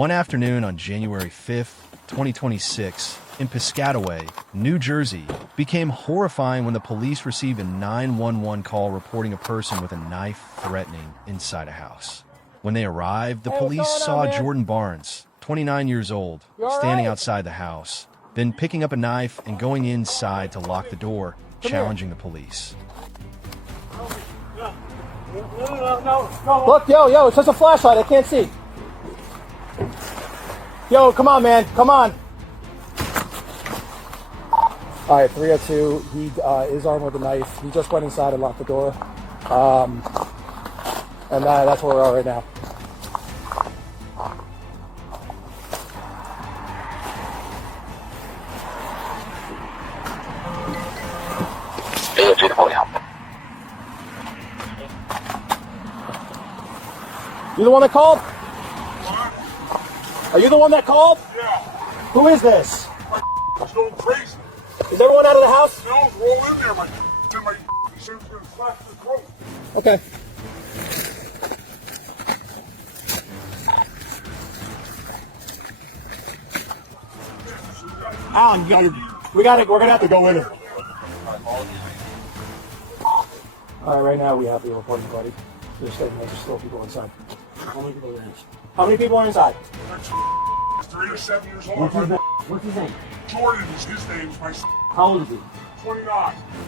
One afternoon on January 5th, 2026, in Piscataway, New Jersey, became horrifying when the police received a 911 call reporting a person with a knife threatening inside a house. When they arrived, the police saw Jordan Barnes, 29 years old, standing outside the house, then picking up a knife and going inside to lock the door, challenging the police. No. Look, yo, it's just a flashlight. I can't see. Yo, come on, man. Come on. All right, 302. He is armed with a knife. He just went inside and locked the door. And that's where we are right now. You the one that called? Are you the one that called? Yeah. Who is this? It's going crazy. Is everyone out of the house? No, we're all in there. My shit's going to slash the throat. Okay. Alan, we're gonna have to go in it. All right, right now we have the recording, buddy. There's still people inside. How many people are inside? How many people are inside? 3 or 7 years old. What's his name? Jordan is his name. How old is he? 29.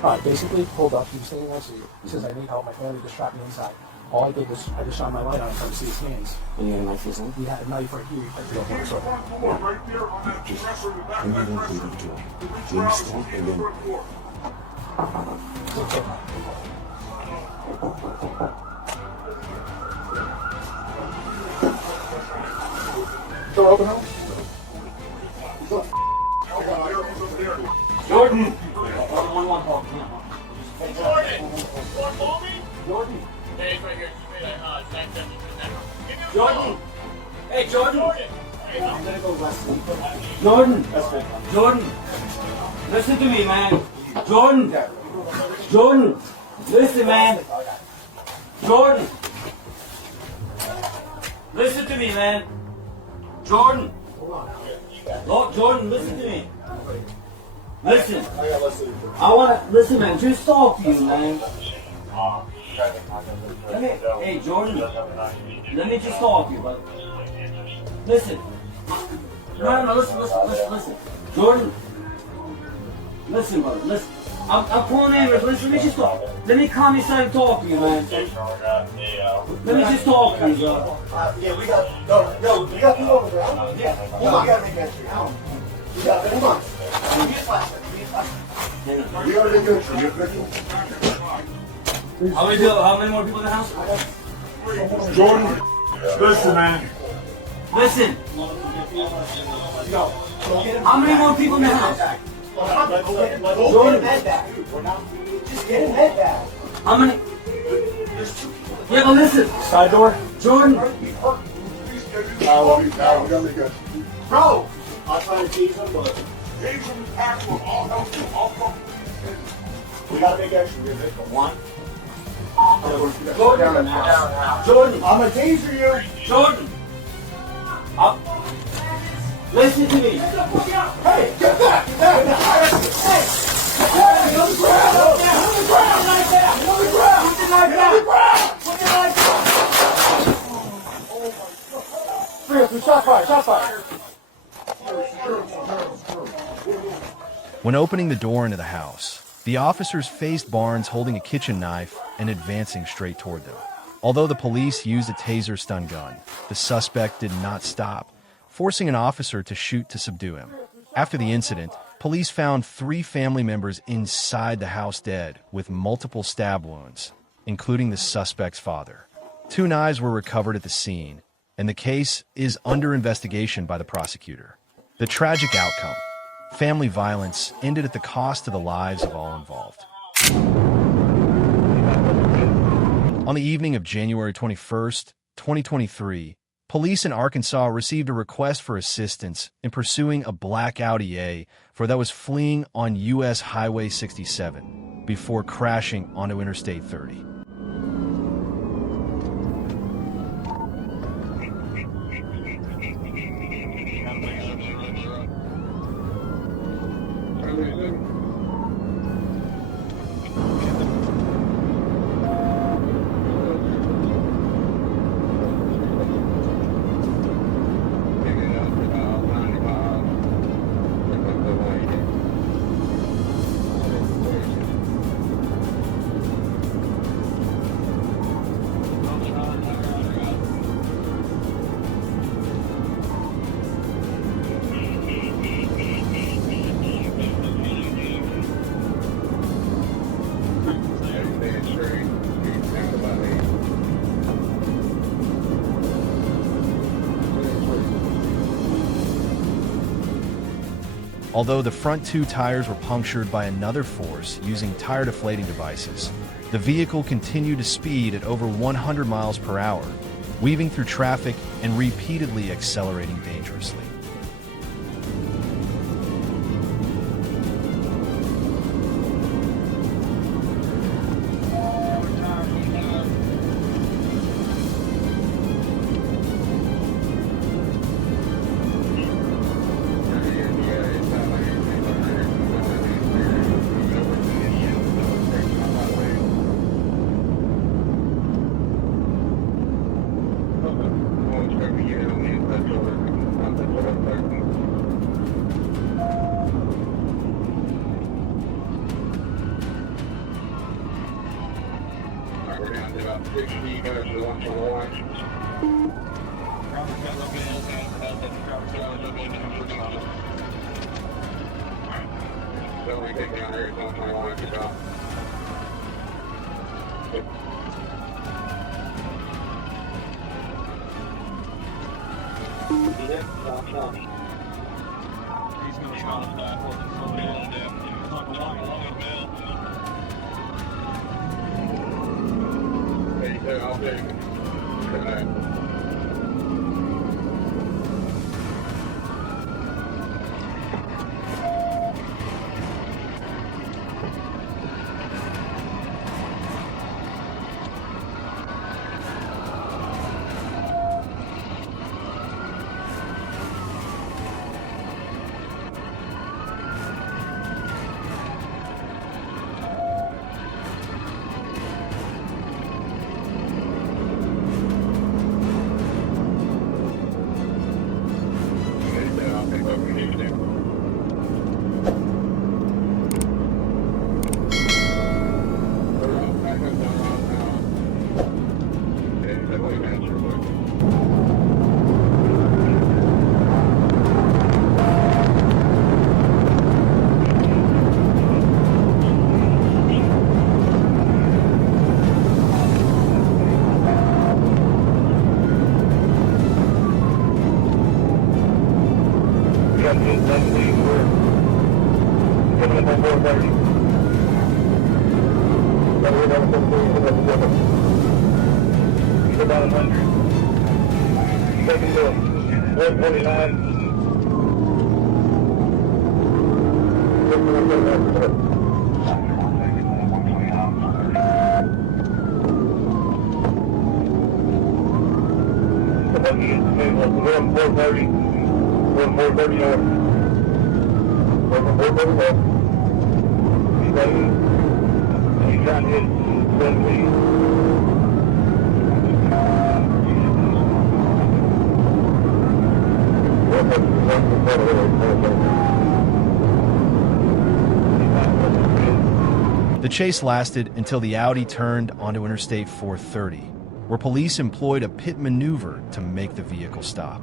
All right, basically, pulled up. He was standing next to you. He says, I need help. My family just trapped me inside. All I did was, I just shone my light on him to see his hands. And you had a knife in his hand? He had a knife right here. He tried to go for Here's the front door right there on that dresser in the back of that dresser. You understand? And then door open, home? Jordan! Hey, Jordan! You want to call me? Jordan. Hey, it's right here. It's 970. Give me a Jordan! call. Hey, Jordan! Jordan! I'm gonna go west. Jordan! Jordan! Listen to me, man. Jordan! Jordan! Listen, man. Jordan! Listen to me, man. Jordan! Lord, Jordan, listen to me. Listen. I wanna listen, man. Just talk to you, man. Hey, Jordan. Let me just talk to you, but listen. No, listen. Jordan. Listen, brother. Listen. I'm calling neighbors. Listen, let me just talk. Let me come inside and talk to you, man. Let me just talk to you, bro. Yeah, we got people over there. Yeah, hold on. We gotta make entry. We got hold on. We gotta make entry. How many more people in the house? Jordan, listen, man. Listen. How many more people in the house? Jordan, just get him head back. How many? Yeah, but listen. Side door. Jordan. Now we gotta make entry. Bro! I'll try to tease him, but James from the pack will all help you. I'll come. we gotta make entry. We're good for one. Jordan. Jordan. I'm gonna taser you. Jordan. Listen to me. Hey, get back! Hey! Hey! On the ground! On the ground! Like that! On the ground! Put your knife down! Put your knife down! Oh my God! Shot fire! When opening the door into the house, the officers faced Barnes holding a kitchen knife and advancing straight toward them. Although the police used a taser stun gun, the suspect did not stop, forcing an officer to shoot to subdue him. After the incident, police found 3 family members inside the house dead with multiple stab wounds, including the suspect's father. 2 knives were recovered at the scene, and the case is under investigation by the prosecutor. The tragic outcome, family violence, ended at the cost of the lives of all involved. On the evening of January 21st, 2023, police in Arkansas received a request for assistance in pursuing a black Audi A that was fleeing on U.S. Highway 67 before crashing onto Interstate 30. Although the front two tires were punctured by another force using tire deflating devices, the vehicle continued to speed at over 100 miles per hour, weaving through traffic and repeatedly accelerating dangerously. We're down to about 60 minutes to lunch and lunch. So we get down there, it's lunch and lunch about. I'll take it. Good night. I'll take what we need to do. About 100. Second bill, 129. One 430. One 430 north. One 430 north. He's trying to hit 17. The chase lasted until the Audi turned onto Interstate 430, where police employed a pit maneuver to make the vehicle stop.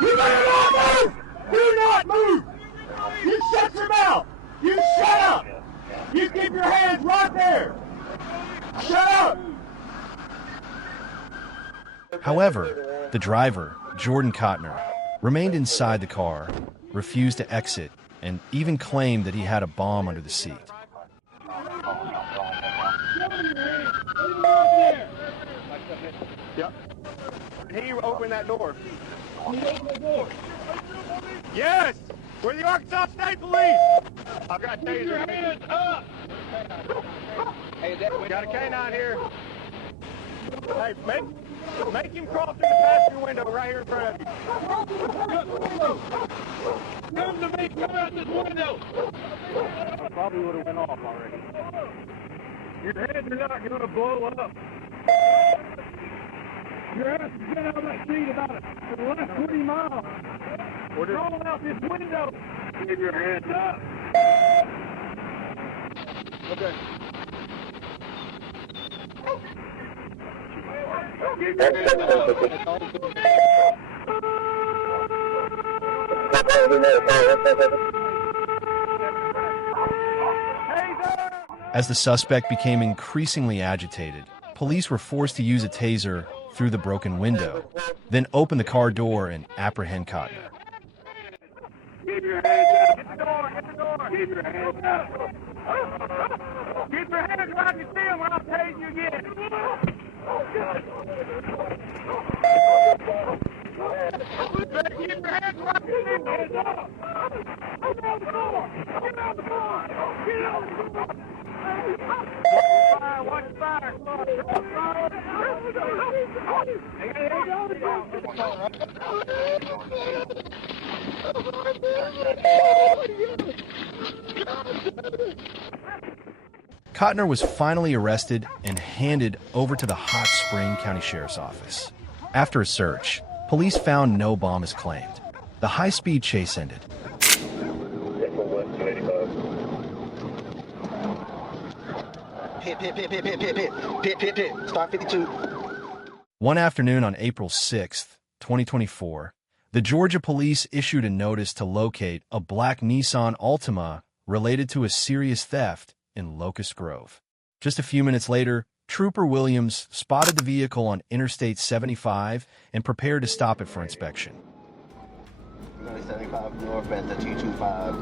You better not move! Do not move! You shut your mouth! You shut up! You keep your hands right there! Shut up! However, the driver, Jordan Cotner, remained inside the car, refused to exit, and even claimed that he had a bomb under the seat. Yep. He opened that door. Yes! We're the Arkansas State Police! I've got taser. Keep your hands up! Hey, we got a canine here. Hey, make him crawl through the passenger window right here in front of you. Come to me, come out this window! Probably would have went off already. Your heads are not going to blow up. Your ass has been out of that seat about for the last 20 miles. We're crawling out this window. Keep your hands up. Okay. Keep your hands up. As the suspect became increasingly agitated, police were forced to use a taser through the broken window, then open the car door and apprehend Cotner. Keep your hands up. Get the door. Get the door. Keep your hands up. Keep your hands where I can see them, or I'll tase you again. Keep your hands where I can see them. Hands up. Get out the door. Get out the door. Get out the door. Watch fire. Cotner was finally arrested and handed over to the Hot Spring County Sheriff's Office. After a search, police found no bomb as claimed. The high-speed chase ended. Pit. Start 52. One afternoon on April 6, 2024, the Georgia police issued a notice to locate a black Nissan Altima related to a serious theft in Locust Grove. Just a few minutes later, Trooper Williams spotted the vehicle on Interstate 75 and prepared to stop it for inspection. 75 north at the 225.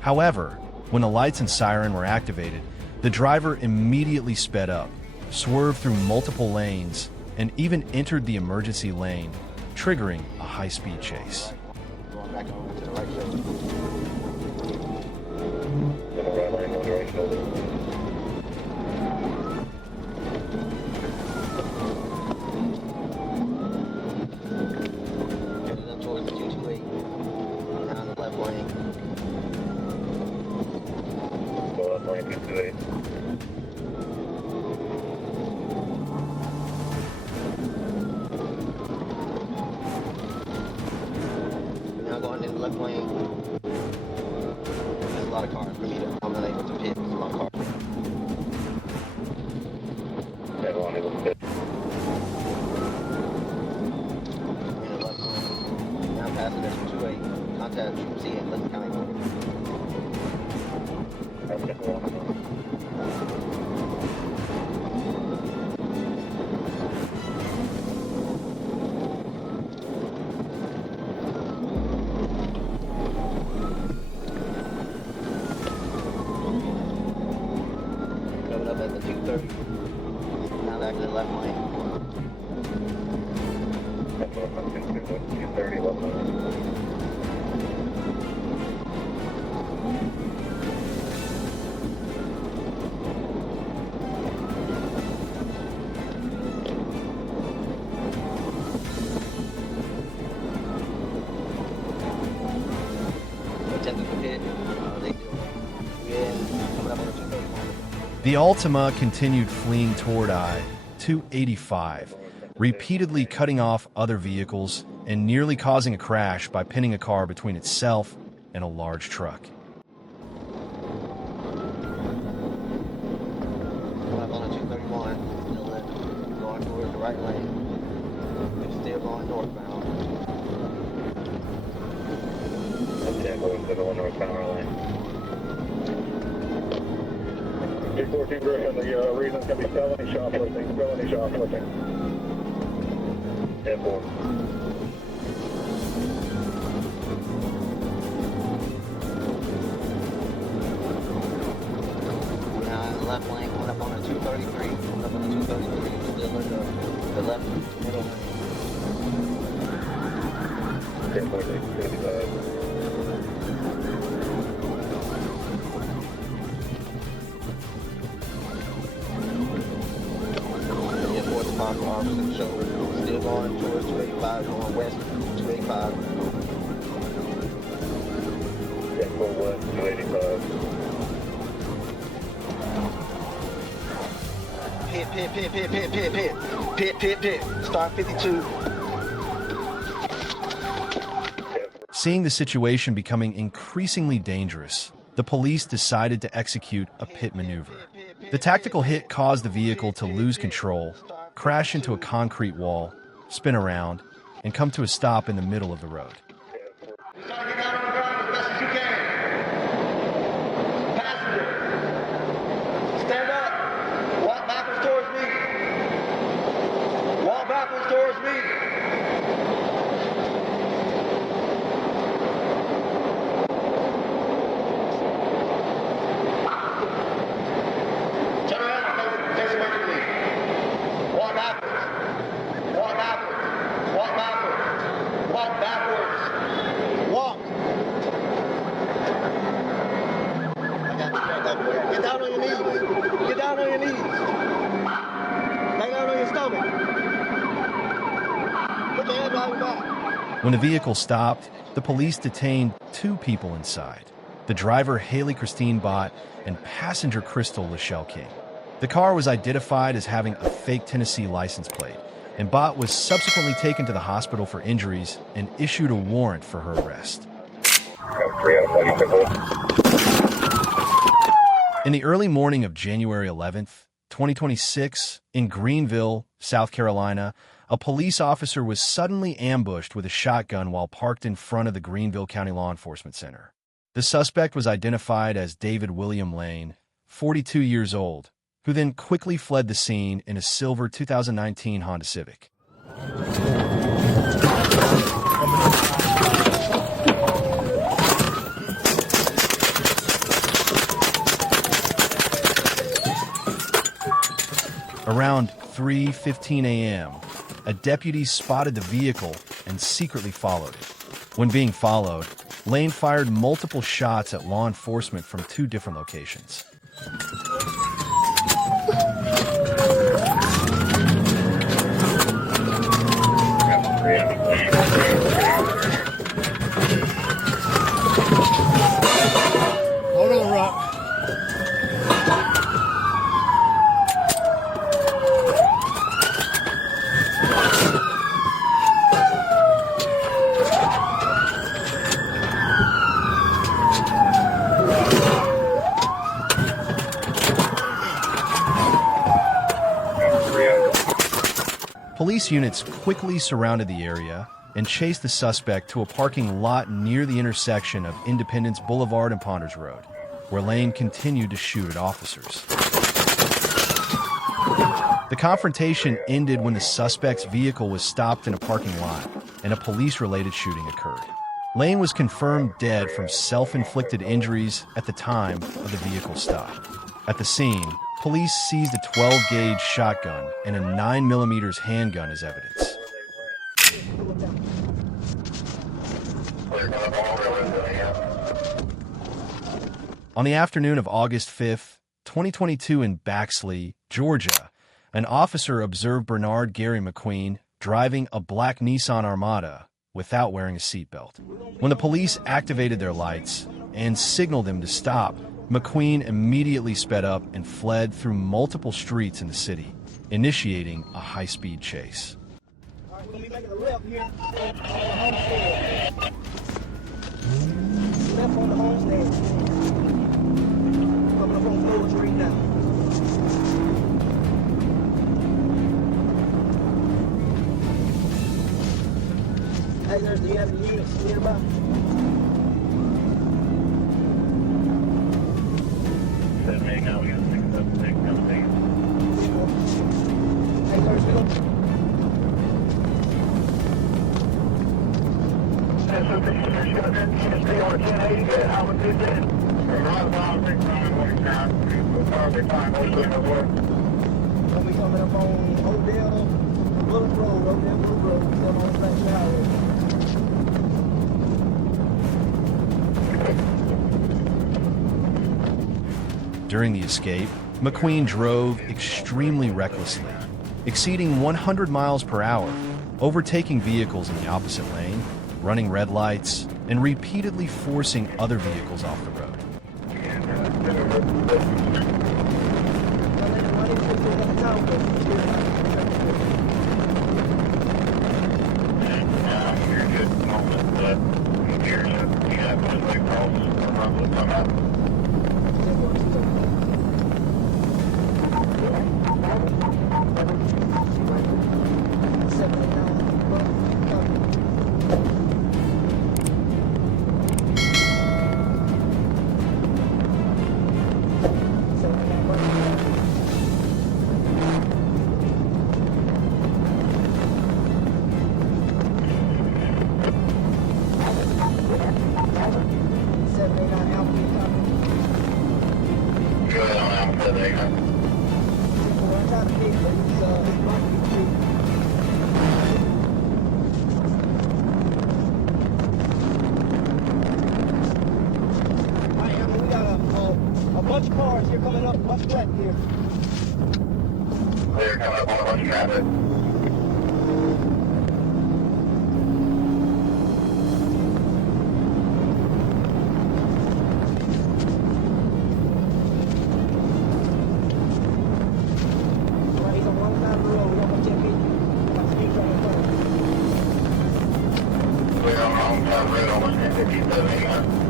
However, when the lights and siren were activated, the driver immediately sped up, swerved through multiple lanes, and even entered the emergency lane, triggering a high-speed chase. Going back over to the right shoulder. Headed up towards the 228. Down the left lane. Go up lane 228. Now going in the left lane. There's a lot of cars for me to. I'm not able to pit. There's a lot of cars. Everyone able to fit. In the left lane. Now passing this 228. Contact Troop C in Lincoln County. That's just one. Coming up at the 230. Now back to the left lane. That's what I'm going to do. 230 left lane. Attempting to pit. They do. Yeah, coming up on the 231. The Altima continued fleeing toward I-285, repeatedly cutting off other vehicles and nearly causing a crash by pinning a car between itself and a large truck. Coming up on the 231. Still going towards the right lane. It's still going northbound. Yeah, going to the one north power lane. 214 Griffin, the reason's going to be felony shoplifting. 10-4. Now in the left lane, coming up on the 233. Coming up on the 233. Still in the left middle lane. 10-4, 65. Parker Officer Shoulder, still going towards 285, going west 285. 10-4 west 285. Pit. Start 52. Seeing the situation becoming increasingly dangerous, the police decided to execute a pit maneuver. The tactical hit caused the vehicle to lose control, crash into a concrete wall, spin around, and come to a stop in the middle of the road. Get down on your knees. Get down on your knees. Lay down on your stomach. Put your hands behind your back. When the vehicle stopped, the police detained 2 people inside, the driver Haley Christine Bott and passenger Crystal Lachelle King. The car was identified as having a fake Tennessee license plate, and Bott was subsequently taken to the hospital for injuries and issued a warrant for her arrest. In the early morning of January 11th, 2026, in Greenville, South Carolina, a police officer was suddenly ambushed with a shotgun while parked in front of the Greenville County Law Enforcement Center. The suspect was identified as David William Lane, 42 years old, who then quickly fled the scene in a silver 2019 Honda Civic. Around 3:15 a.m., a deputy spotted the vehicle and secretly followed it. When being followed, Lane fired multiple shots at law enforcement from 2 different locations. Hold on, Rock. Police units quickly surrounded the area and chased the suspect to a parking lot near the intersection of Independence Boulevard and Ponders Road, where Lane continued to shoot at officers. The confrontation ended when the suspect's vehicle was stopped in a parking lot and a police-related shooting occurred. Lane was confirmed dead from self-inflicted injuries at the time of the vehicle stop. At the scene, police seized a 12-gauge shotgun and a 9mm handgun as evidence. On the afternoon of August 5th, 2022 in Baxley, Georgia, an officer observed Bernard Gary McQueen driving a black Nissan Armada without wearing a seatbelt. When the police activated their lights and signaled him to stop, McQueen immediately sped up and fled through multiple streets in the city, initiating a high-speed chase. We'll be making a left here. Left on the homestead. Coming up on Full Street now. Hey, there's the other units nearby. Hey, there's the When we coming up on Odell, Bullet Road, Odell Bullet Road, still on the same highway. During the escape, McQueen drove extremely recklessly, exceeding 100 miles per hour, overtaking vehicles in the opposite lane, running red lights, and repeatedly forcing other vehicles off the road. Bunch of cars here coming up. Bunch of traffic here. Clear, coming up on a bunch of traffic. Right, he's on one side of the road. We got about 10 feet. Got speed right in front of him. Clear on the home side road, almost 10:57.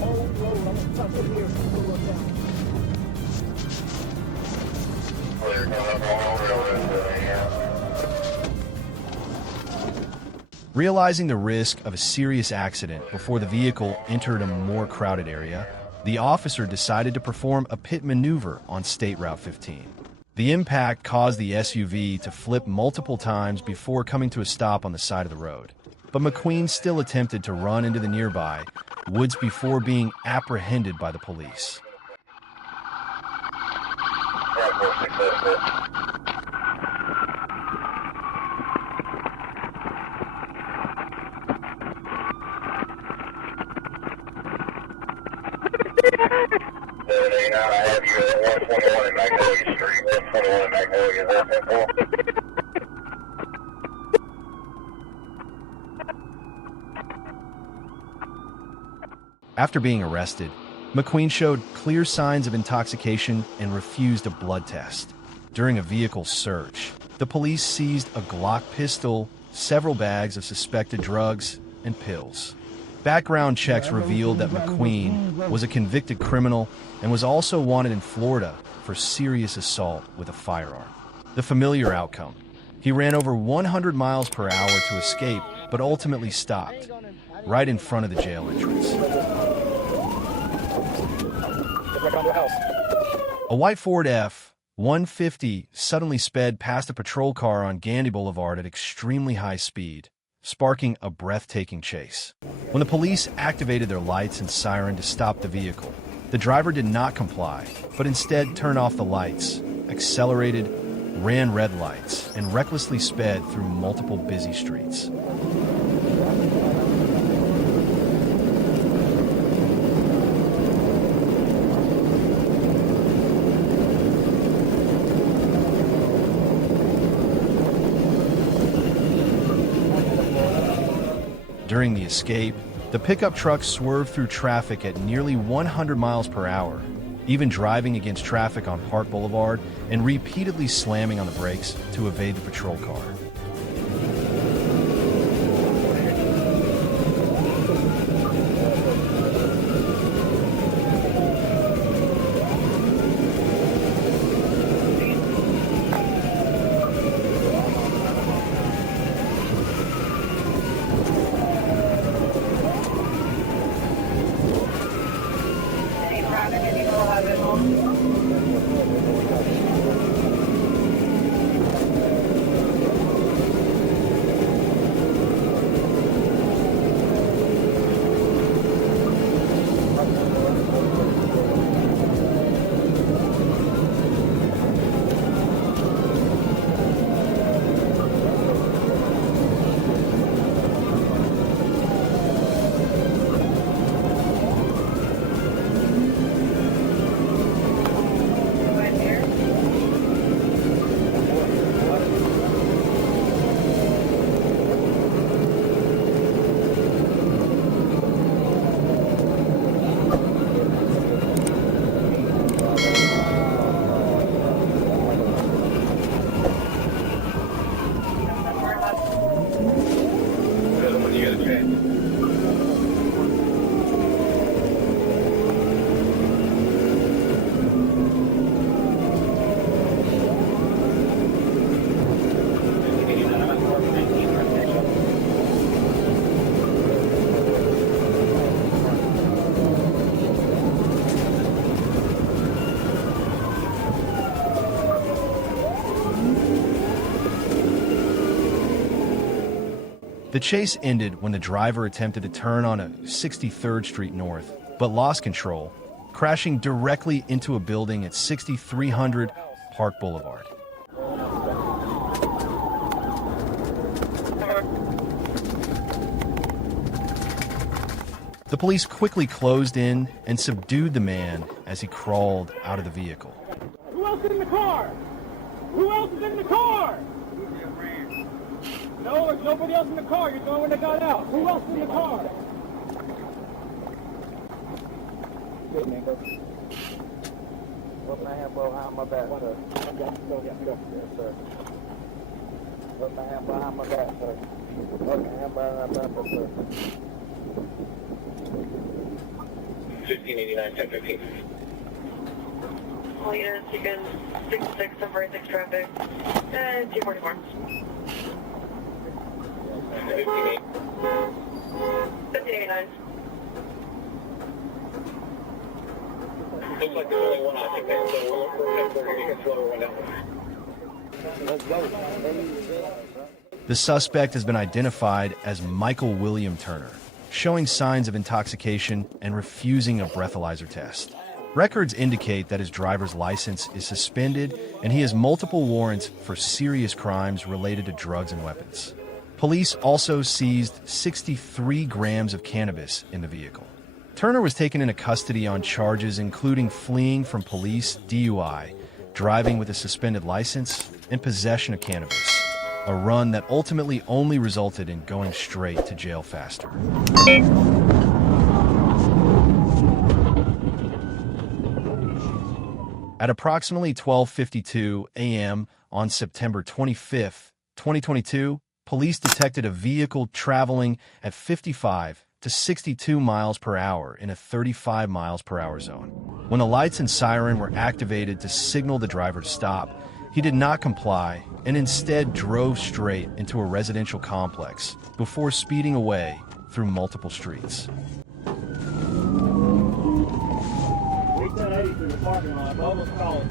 Old road. I'm gonna touch over here so we go down. Clear, coming up on the railroad. Realizing the risk of a serious accident before the vehicle entered a more crowded area, the officer decided to perform a pit maneuver on State Route 15. The impact caused the SUV to flip multiple times before coming to a stop on the side of the road. But McQueen still attempted to run into the nearby woods before being apprehended by the police. I have you at 121 in Magnolia Street, 121 in Magnolia, is that simple? After being arrested, McQueen showed clear signs of intoxication and refused a blood test. During a vehicle search, the police seized a Glock pistol, several bags of suspected drugs, and pills. Background checks revealed that McQueen was a convicted criminal and was also wanted in Florida for serious assault with a firearm. The familiar outcome: he ran over 100 miles per hour to escape, but ultimately stopped right in front of the jail entrance. A white Ford F-150 suddenly sped past a patrol car on Gandy Boulevard at extremely high speed, sparking a breathtaking chase. When the police activated their lights and siren to stop the vehicle, the driver did not comply, but instead turned off the lights, accelerated, ran red lights, and recklessly sped through multiple busy streets. During the escape, the pickup truck swerved through traffic at nearly 100 miles per hour, even driving against traffic on Park Boulevard and repeatedly slamming on the brakes to evade the patrol car. The chase ended when the driver attempted to turn on a 63rd Street North, but lost control, crashing directly into a building at 6300 Park Boulevard. The police quickly closed in and subdued the man as he crawled out of the vehicle. Who else is in the car? Who else is in the car? No, there's nobody else in the car. You're the only one that got out. Who else is in the car? Good, man. Go. Put my hand behind my back, sir. Go. Yes, sir. Put my hand behind my back, sir. Put my hand behind my back, sir. 1589, 1015. All units, you can 66, 746 traffic, and 244. 1589. Looks like there's only one occupant, so we're temporarily going to slow everyone down. The suspect has been identified as Michael William Turner, showing signs of intoxication and refusing a breathalyzer test. Records indicate that his driver's license is suspended and he has multiple warrants for serious crimes related to drugs and weapons. Police also seized 63 grams of cannabis in the vehicle. Turner was taken into custody on charges including fleeing from police, DUI, driving with a suspended license, and possession of cannabis, a run that ultimately only resulted in going straight to jail faster. At approximately 12:52 a.m. on September 25, 2022, police detected a vehicle traveling at 55 to 62 miles per hour in a 35 miles per hour zone. When the lights and siren were activated to signal the driver to stop, he did not comply and instead drove straight into a residential complex before speeding away through multiple streets. We 1080 through the parking lot. I'm almost calling.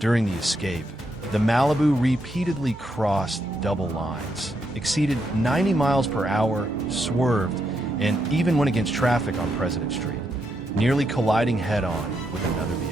During the escape, the Malibu repeatedly crossed double lines, exceeded 90 miles per hour, swerved, and even went against traffic on President Street, nearly colliding head-on with another vehicle.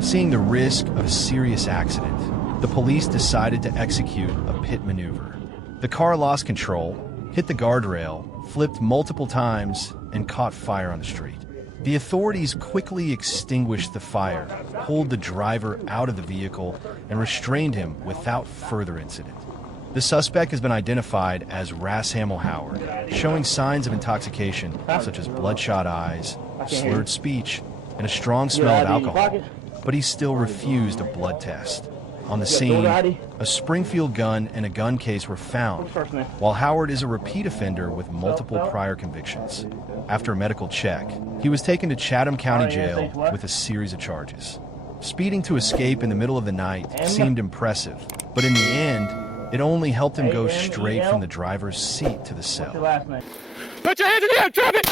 Seeing the risk of a serious accident, the police decided to execute a pit maneuver. The car lost control, hit the guardrail, flipped multiple times, and caught fire on the street. The authorities quickly extinguished the fire, pulled the driver out of the vehicle, and restrained him without further incident. The suspect has been identified as Ras Hamill Howard, showing signs of intoxication such as bloodshot eyes, slurred speech, and a strong smell of alcohol, but he still refused a blood test. On the scene, a Springfield gun and a gun case were found, while Howard is a repeat offender with multiple prior convictions. After a medical check, he was taken to Chatham County Jail with a series of charges. Speeding to escape in the middle of the night seemed impressive, but in the end, it only helped him go straight from the driver's seat to the cell. Put your hands in the air, drop it!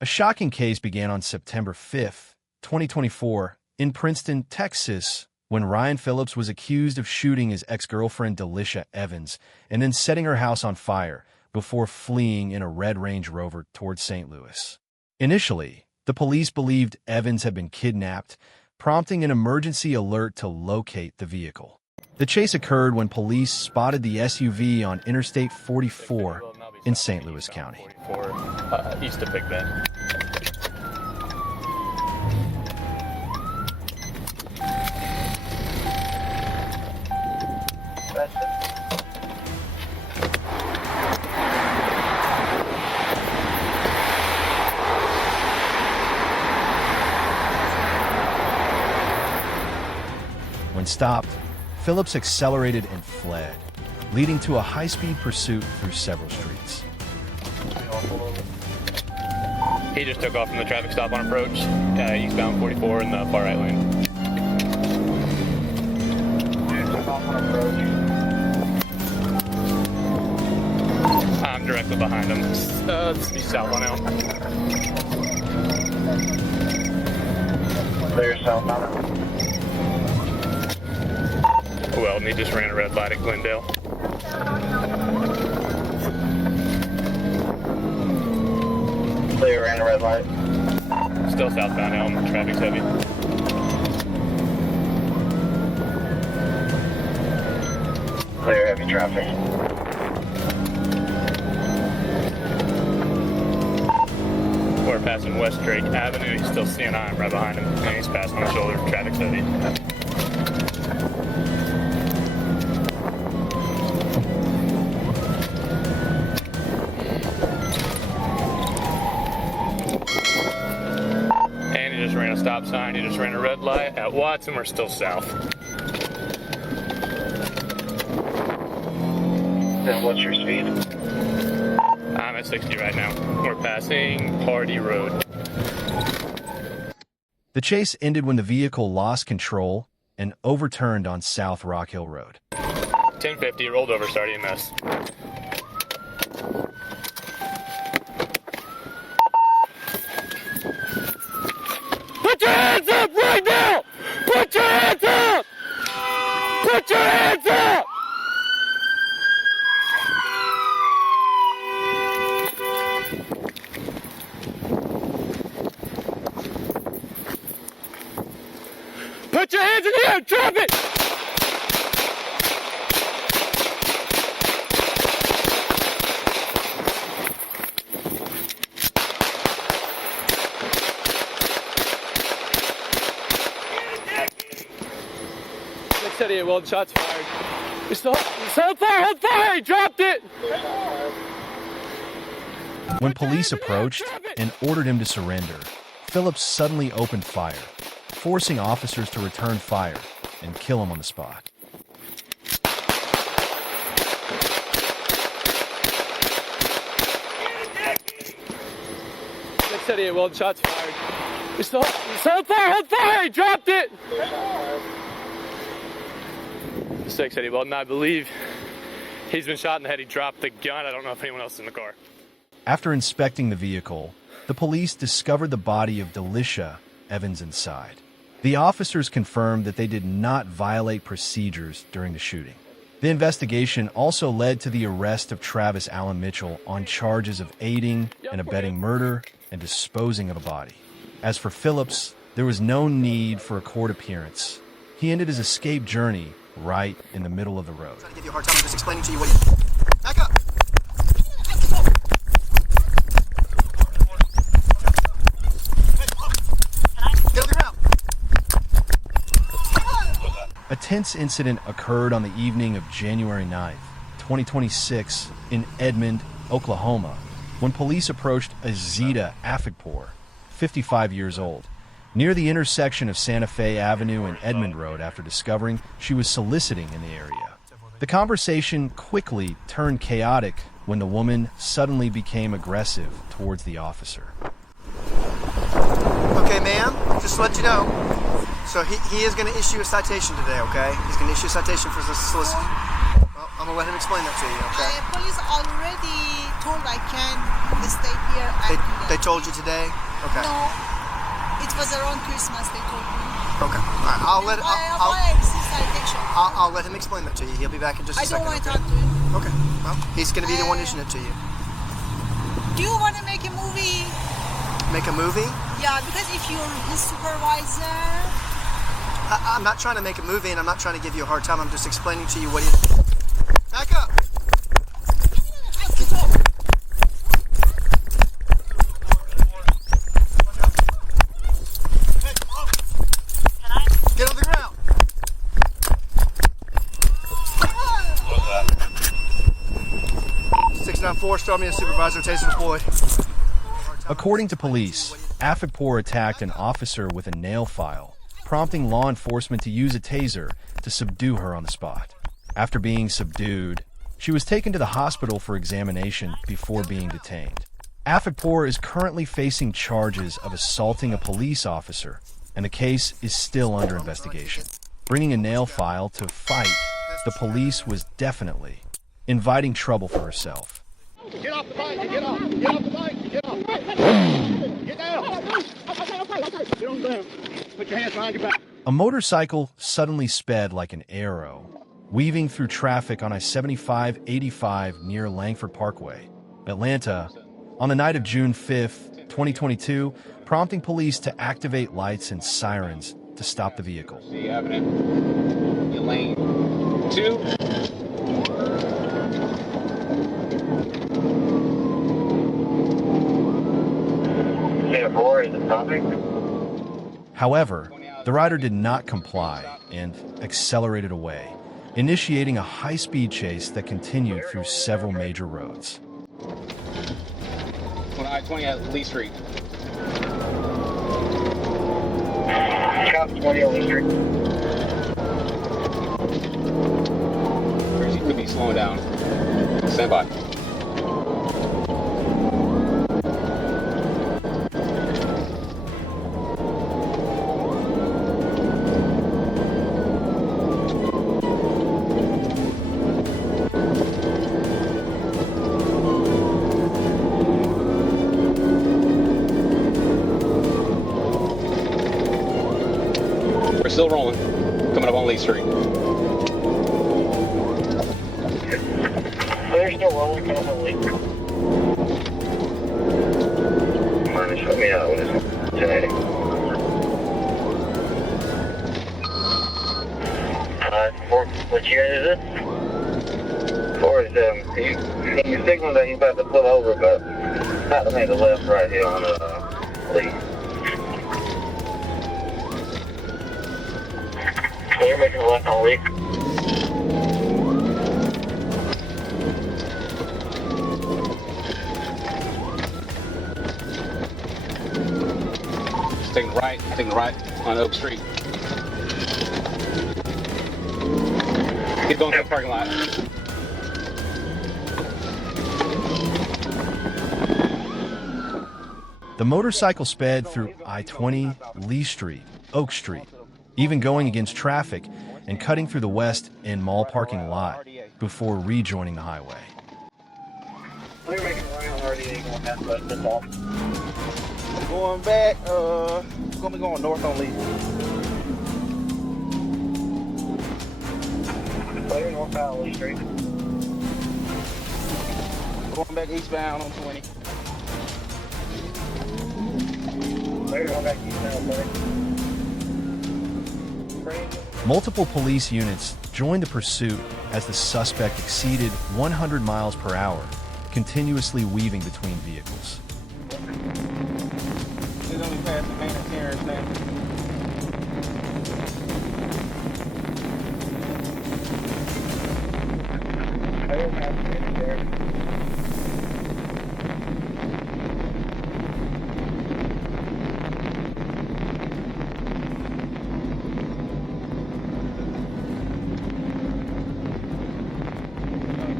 A shocking case began on September 5, 2024, in Princeton, Texas, when Ryan Phillips was accused of shooting his ex-girlfriend Dalisha Evans and then setting her house on fire before fleeing in a red Range Rover towards St. Louis. Initially, the police believed Evans had been kidnapped, prompting an emergency alert to locate the vehicle. The chase occurred when police spotted the SUV on Interstate 44 in St. Louis County. East of Big Bend. When stopped, Phillips accelerated and fled, leading to a high-speed pursuit through several streets. He just took off from the traffic stop on approach, eastbound 44 in the far right lane. I'm directly behind him. Let's be south on out. Clear southbound. Well, and he just ran a red light at Glendale. Clear, ran a red light. Still southbound Elm, traffic's heavy. Clear, heavy traffic. We're passing West Drake Avenue. He's still CNI. I'm right behind him. And he's passing on the shoulder. Traffic's heavy. And he just ran a stop sign. He just ran a red light at Watson. We're still south. Then what's your speed? I'm at 60 right now. We're passing Party Road. The chase ended when the vehicle lost control and overturned on South Rock Hill Road. 1050, rolled over, starting EMS. Put your hands up right now! Put your hands up! Put your hands up! Put your hands in the air, drop it! Steady, well, shots fired. He's hold fire, he dropped it! When police approached and ordered him to surrender, Phillips suddenly opened fire, forcing officers to return fire and kill him on the spot. Steady, well, shots fired. He's hold fire, he dropped it! 680 Weldon, I believe he's been shot in the head. He dropped the gun. I don't know if anyone else is in the car. After inspecting the vehicle, the police discovered the body of Dalisha Evans inside. The officers confirmed that they did not violate procedures during the shooting. The investigation also led to the arrest of Travis Allen Mitchell on charges of aiding and abetting murder and disposing of a body. As for Phillips, there was no need for a court appearance. He ended his escape journey right in the middle of the road. I'm trying to give you a hard time. I'm just explaining to you what you... Back up! Get on the ground! A tense incident occurred on the evening of January 9th, 2026, in Edmond, Oklahoma, when police approached Azita Afigpour, 55 years old, near the intersection of Santa Fe Avenue and Edmond Road after discovering she was soliciting in the area. The conversation quickly turned chaotic when the woman suddenly became aggressive towards the officer. Okay, ma'am, just to let you know. So he is going to issue a citation today, okay? He's going to issue a citation for soliciting. Well, I'm going to let him explain that to you, okay? Police already told I can stay here. They told you today? Okay. No, it was around Christmas they told me. Okay. All right. I'll let him explain that to you. He'll be back in just a second. I don't want to okay? talk to him. Okay. Well, he's going to be the one issuing it to you. Do you want to make a movie? Make a movie? Yeah, because if you're his supervisor... I'm not trying to make a movie, and I'm not trying to give you a hard time. I'm just explaining to you what he... Back up! Get on the ground! 694, start me a supervisor, taser deployed. According to police, Afigpour attacked an officer with a nail file, prompting law enforcement to use a taser to subdue her on the spot. After being subdued, she was taken to the hospital for examination before being detained. Afigpour is currently facing charges of assaulting a police officer, and the case is still under investigation. Bringing a nail file to fight the police was definitely inviting trouble for herself. Get off the bike! Get off! Get off the bike! Get off! Get down! Get on down! Put your hands behind your back. A motorcycle suddenly sped like an arrow, weaving through traffic on I-75-85 near Langford Parkway, Atlanta, on the night of June 5, 2022, prompting police to activate lights and sirens to stop the vehicle. See evident. Your lane 2. Is the topic. However, the rider did not comply and accelerated away, initiating a high-speed chase that continued through several major roads. I-20 at Lee Street. Cop 20 on Lee Street. He could be slowing down. Stand by. Still rolling. Coming up on Lee Street. They're still rolling, coming up on Lee. Minus, let me out when it's 1080. What year is it? 47. He signaled that he's about to pull over, but about to make a left right here on Lee. You're making a left on Lee. Taking right on Oak Street. Keep going to the parking lot. The motorcycle sped through I-20, Lee Street, Oak Street, even going against traffic and cutting through the West End Mall parking lot before rejoining the highway. We're making a right on RDA going past that's all. Going back, gonna be going north on Lee. Clear northbound Lee Street. Going back eastbound on 20. Clear going back eastbound 20. Multiple police units joined the pursuit as the suspect exceeded 100 miles per hour, continuously weaving between vehicles. He's gonna be passing main and Terrence now.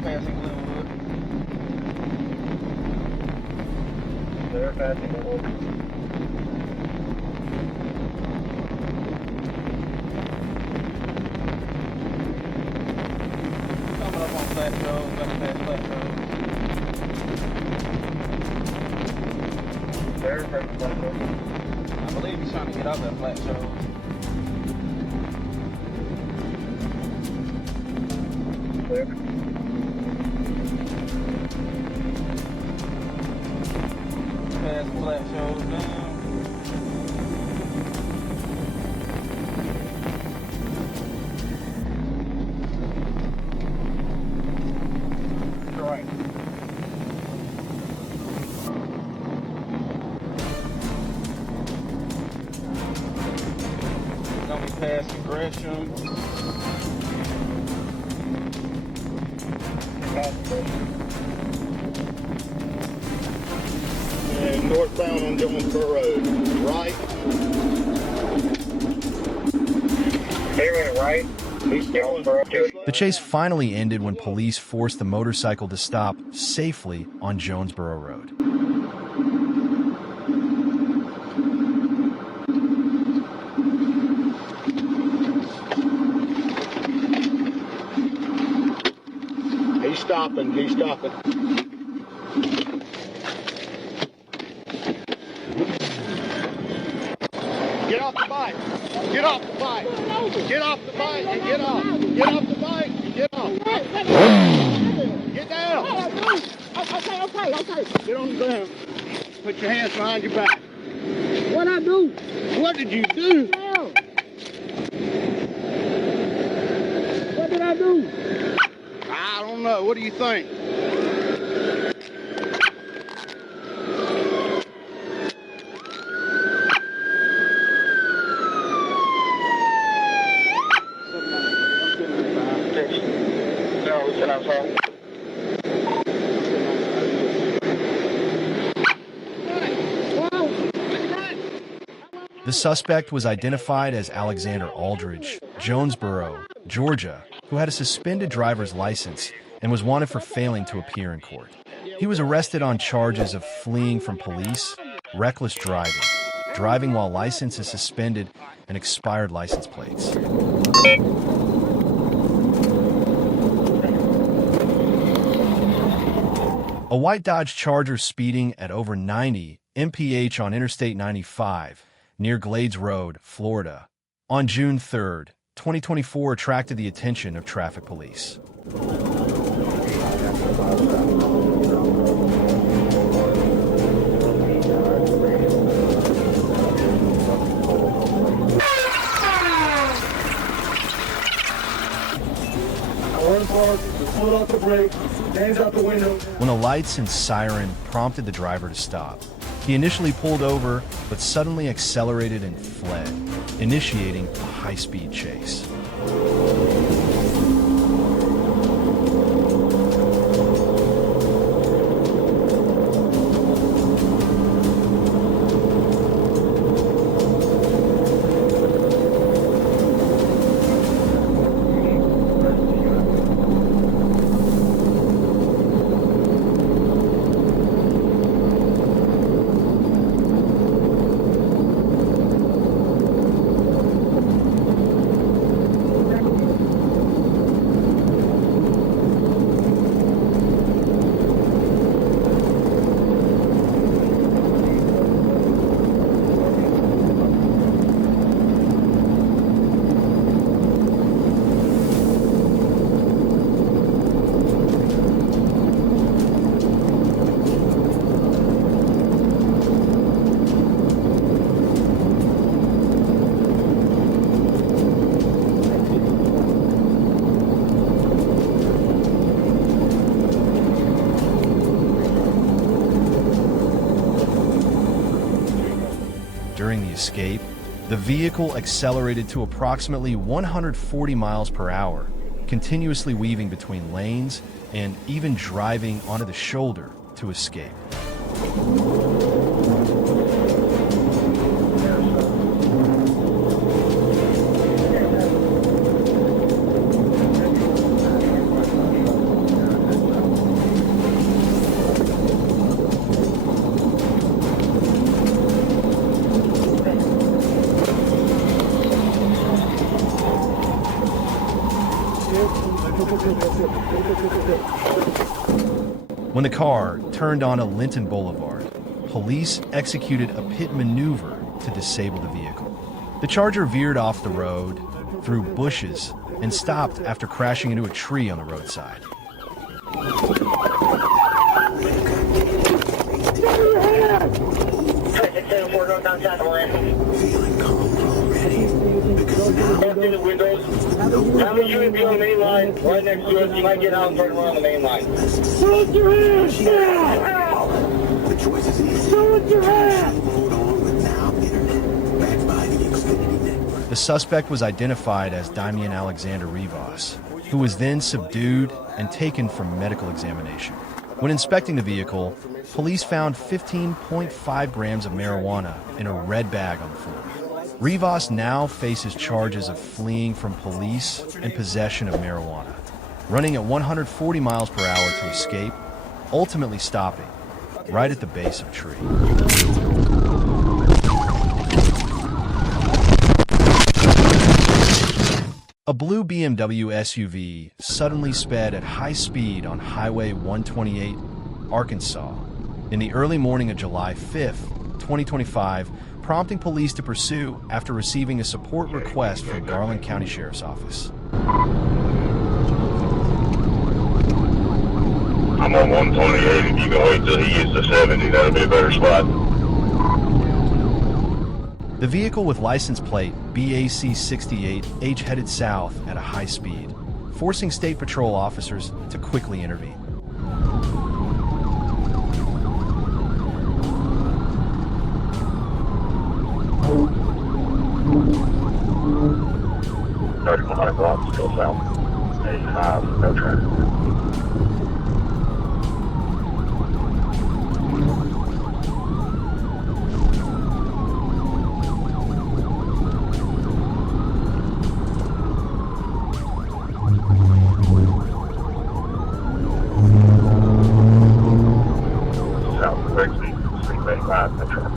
passing Glenwood. They're passing the wood. Coming up on Flat Road, gonna pass Flat Road. They're passing the wood. I believe he's trying to get out that Flat Road. Clear. Pass Flat Road down. Right. Gonna be passing Gresham. And northbound on Jonesboro Road, right? They went right. He's going The chase finally ended when police forced the motorcycle to stop safely on Jonesboro Road. He's stopping, he's stopping. Get off the bike. Get off the bike. Get off the bike and get off. Get off the bike and get off. Get down. Okay. Get on the ground. Put your hands behind your back. What I do? What did you do? What did I do? I don't know. What do you think? The suspect was identified as Alexander Aldridge, Jonesboro, Georgia, who had a suspended driver's license and was wanted for failing to appear in court. He was arrested on charges of fleeing from police, reckless driving, driving while license is suspended, and expired license plates. A white Dodge Charger speeding at over 90 mph on Interstate 95 near Glades Road, Florida, on June 3, 2024 attracted the attention of traffic police. When the lights and siren prompted the driver to stop, he initially pulled over, but suddenly accelerated and fled, initiating a high-speed chase. During the escape, the vehicle accelerated to approximately 140 miles per hour, continuously weaving between lanes and even driving onto the shoulder to escape. When the car turned onto Linton Boulevard, police executed a pit maneuver to disable the vehicle. The Charger veered off the road, through bushes, and stopped after crashing into a tree on the roadside. Through the windows. Have a unit be on the main line, right next to us. You might get out and turn around the main line. Put your hands down! Put your hands! The suspect was identified as Damian Alexander Rivas, who was then subdued and taken for medical examination. When inspecting the vehicle, police found 15.5 grams of marijuana in a red bag on the floor. Rivas now faces charges of fleeing from police and possession of marijuana, running at 140 miles per hour to escape, ultimately stopping right at the base of a tree. A blue BMW SUV suddenly sped at high speed on Highway 128, Arkansas, in the early morning of July 5th, 2025, prompting police to pursue after receiving a support request from Garland County Sheriff's Office. I'm on 128. If you can wait till he gets to 70, that'll be a better spot. The vehicle with license plate BAC68H headed south at a high speed, forcing State Patrol officers to quickly intervene. Block, still south. 85, no traffic. South of Brixby, 385, no traffic.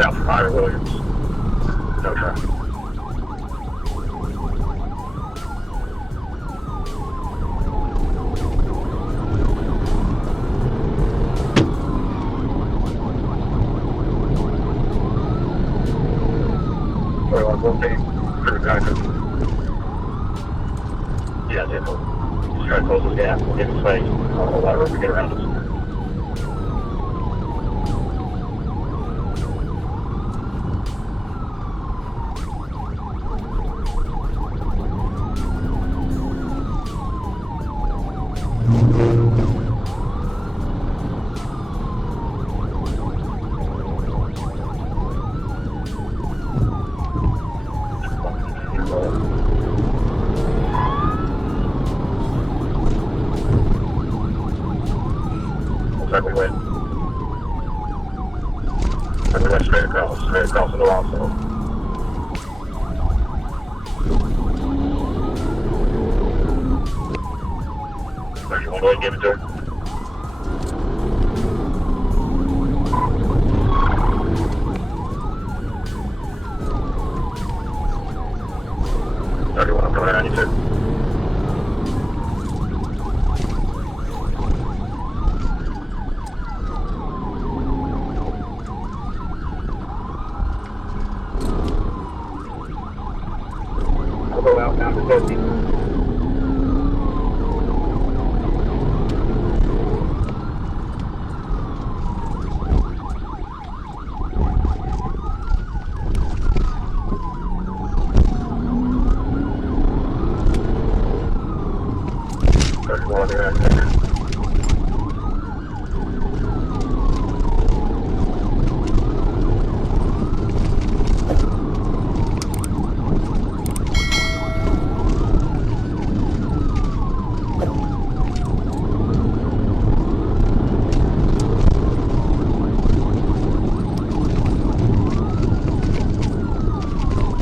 South of Myra Williams, no traffic. Sorry, I'll go take for the contact. Yeah, definitely. Just try to close this gap. We'll get his face. I'll hold that rope to get around us. Looks like we went. And we went straight across into Longfellow. So you want to go ahead and give it to her? I'm coming on you too. I'll go out down to 50.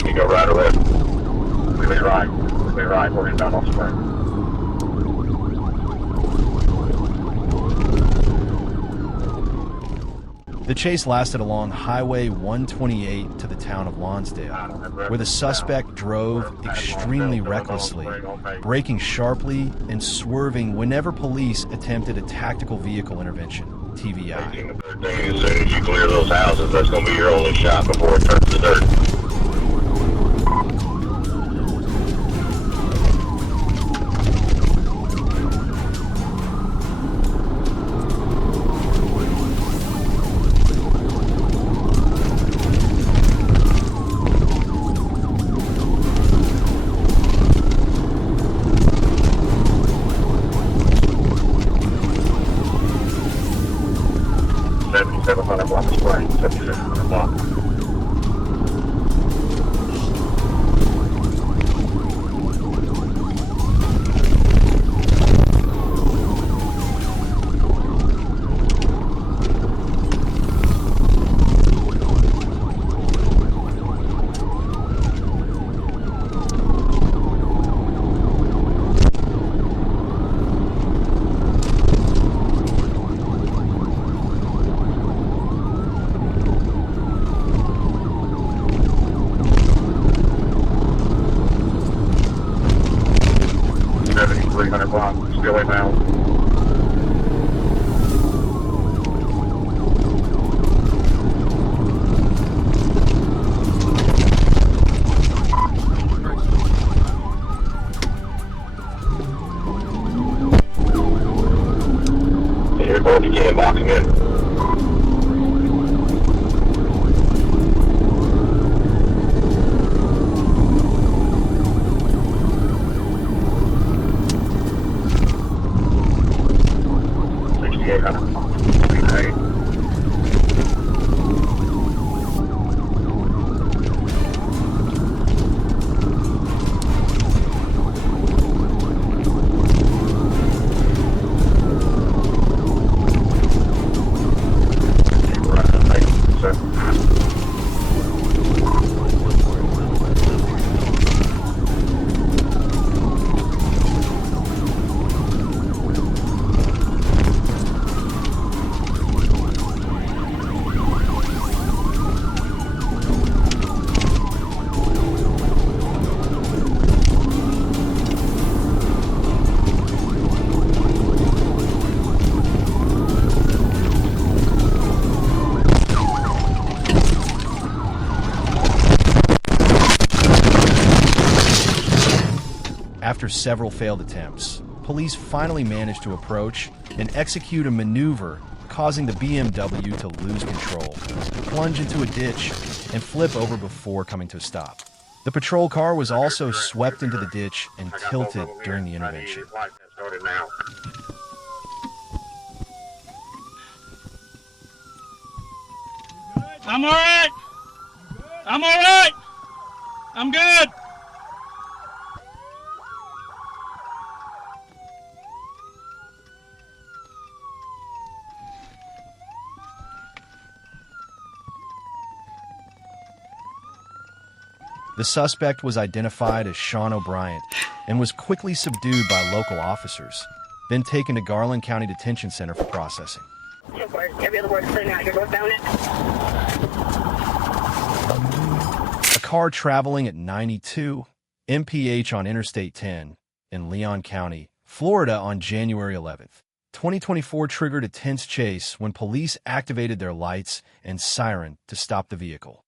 You go right or left? We may right, working down Lost Spring. The chase lasted along Highway 128 to the town of Lonsdale, where the suspect drove extremely recklessly, braking sharply and swerving whenever police attempted a tactical vehicle intervention, TVI. As soon as you clear those houses, that's going to be your only shot before it turns to dirt. Block Spring, 7600 block. Still inbound. Here, both you can box him in. After several failed attempts, police finally managed to approach and execute a maneuver, causing the BMW to lose control, plunge into a ditch, and flip over before coming to a stop. The patrol car was also swept into the ditch and tilted during the intervention. I'm all right. I'm all right. I'm good. The suspect was identified as Sean O'Brien and was quickly subdued by local officers, then taken to Garland County Detention Center for processing. A car traveling at 92 mph on Interstate 10 in Leon County, Florida on January 11th, 2024 triggered a tense chase when police activated their lights and siren to stop the vehicle.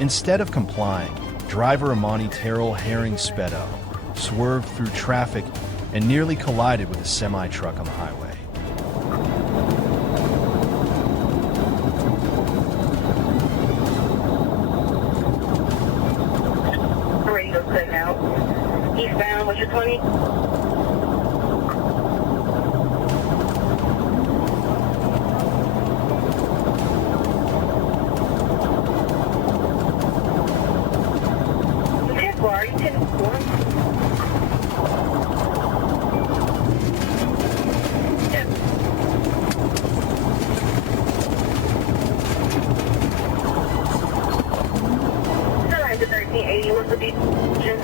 Instead of complying, driver Amani Terrell Herring sped up, swerved through traffic, and nearly collided with a semi-truck on the highway. 20. Are you 10-4? Yep. Still at the 1380. What's the decision?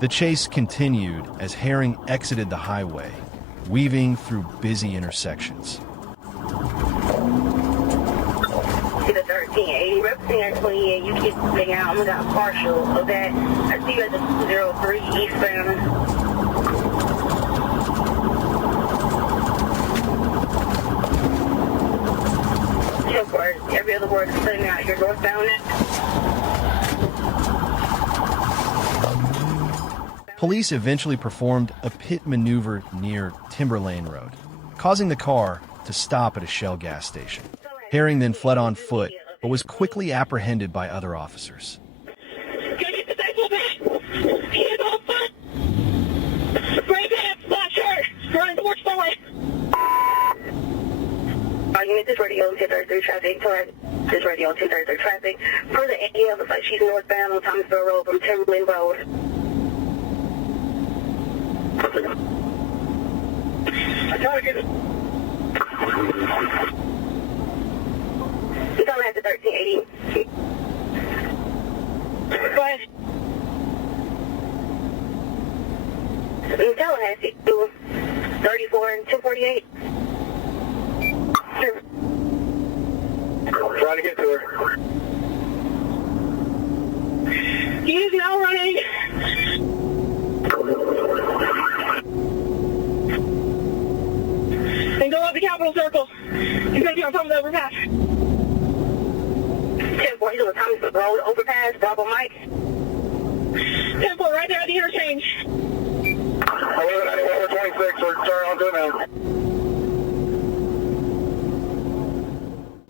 The chase continued as Herring exited the highway, weaving through busy intersections. To the 1380, representing 28, you keep moving out. I'm got partial of that. I see you at the 203 eastbound. Check word. Every other word is putting out. You're northbound now. Police eventually performed a pit maneuver near Timberlane Road, causing the car to stop at a Shell gas station. Herring then fled on foot, but was quickly apprehended by other officers. Unit, this radio 1033 traffic. This radio 1033 traffic. For the AL, looks like she's northbound on Thomasville Road from Timberlane Road. I try to get it. He's only at the 1380. Go ahead. In Tallahassee, 34 and 248. Sure. Trying to get to her. He's now running. And go up the Capitol Circle. He's going to be on top of the overpass. 10-4, he's on the Thomasville Road overpass, Bravo Mike. 10-4, right there at the interchange. 1191-26, we're turning on to it now.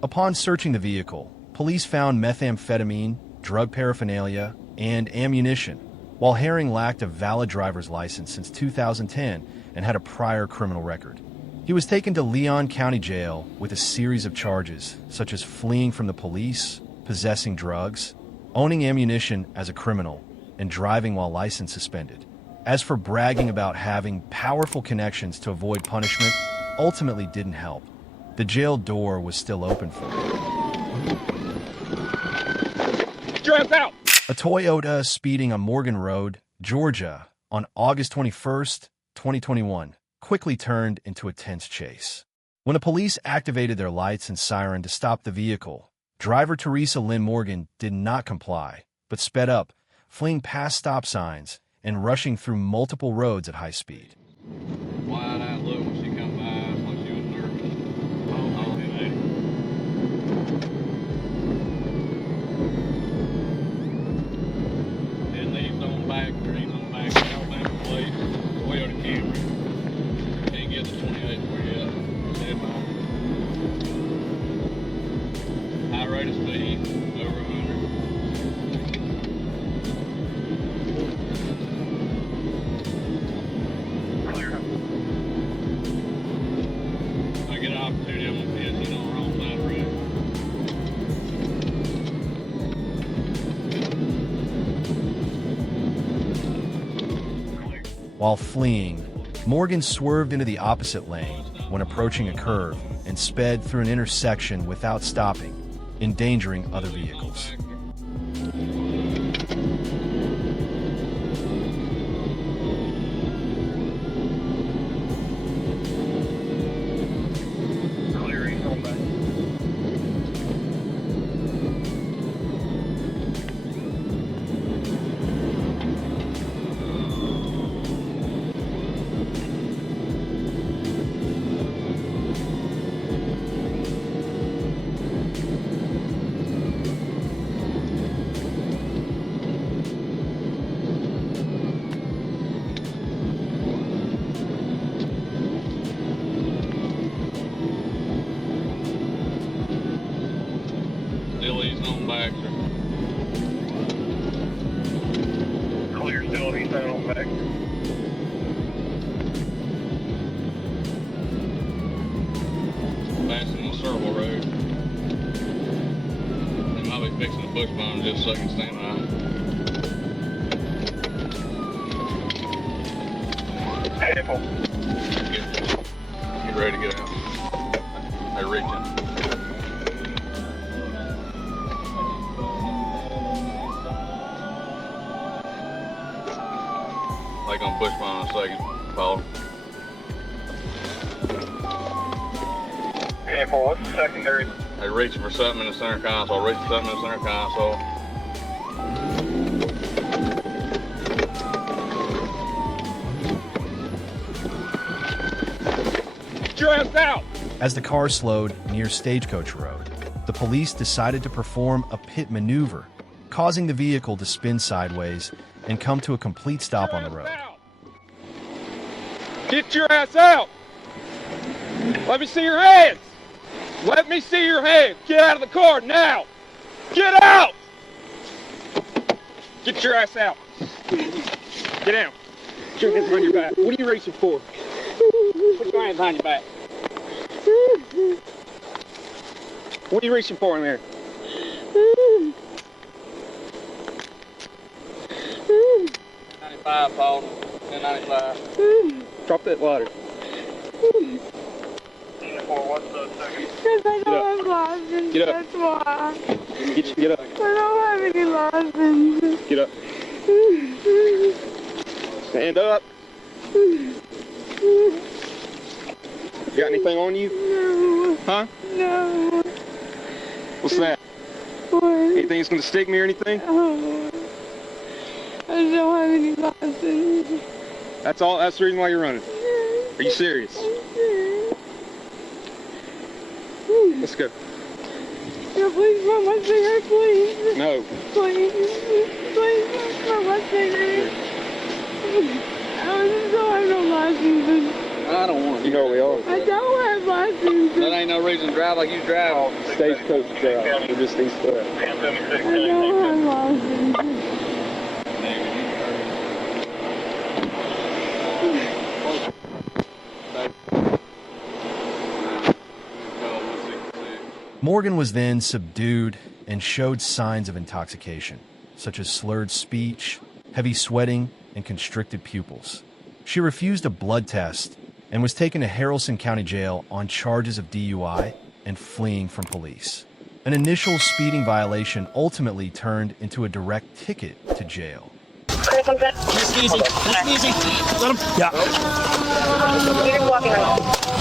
Upon searching the vehicle, police found methamphetamine, drug paraphernalia, and ammunition, while Herring lacked a valid driver's license since 2010 and had a prior criminal record. He was taken to Leon County Jail with a series of charges, such as fleeing from the police, possessing drugs, owning ammunition as a criminal, and driving while license suspended. As for bragging about having powerful connections to avoid punishment, ultimately didn't help. The jail door was still open for him. Jump out! A Toyota speeding on Morgan Road, Georgia, on August 21st, 2021, quickly turned into a tense chase. When the police activated their lights and siren to stop the vehicle, driver Teresa Lynn Morgan did not comply, but sped up, fleeing past stop signs and rushing through multiple roads at high speed. Wide-eyed look when she come by, like she was nervous. Then leaves on back, green on back, Alabama plate, Toyota Camry. Can't get the 28 where you at. Dead mine. High rate of speed, over 100. I get an opportunity, I'm gonna piss, on the wrong side of the road. While fleeing, Morgan swerved into the opposite lane when approaching a curve and sped through an intersection without stopping, endangering other vehicles. passing on Circle Road. They might be fixing a bush bomb just so I can stand by. Get ready to get out. They're reaching. They're gonna push bomb in a second, Paul. What's the secondary? They're reaching for something in the center console. Reaching for something in the center console. Get your ass out! As the car slowed near Stagecoach Road, the police decided to perform a pit maneuver, causing the vehicle to spin sideways and come to a complete stop on the road. Get your ass out! Let me see your hands! Let me see your hands! Get out of the car now! Get out! Get your ass out! Get down! Put your hands behind your back. What are you racing for? Put your hands behind your back. What are you reaching for in there? 95, Paul. 1095. Drop that ladder. Because I don't have license, Get up. that's why. Get up. I don't have any license. Get up. Stand up. You got anything on you? No. Huh? No. What's that? What? Anything that's gonna stick me or anything? Oh. I don't have any license. That's all. That's the reason why you're running. Are you serious? Let's go. Yeah, please run my cigarette, please. No. Please. Please run my cigarette. I don't have no license. I don't want You know where we are. I don't have license. That ain't no reason to drive like you drive. Stagecoach Drive. We're just east of that. I don't have license. Morgan was then subdued and showed signs of intoxication, such as slurred speech, heavy sweating, and constricted pupils. She refused a blood test and was taken to Haralson County Jail on charges of DUI and fleeing from police. An initial speeding violation ultimately turned into a direct ticket to jail. Easy. Let him. Yeah.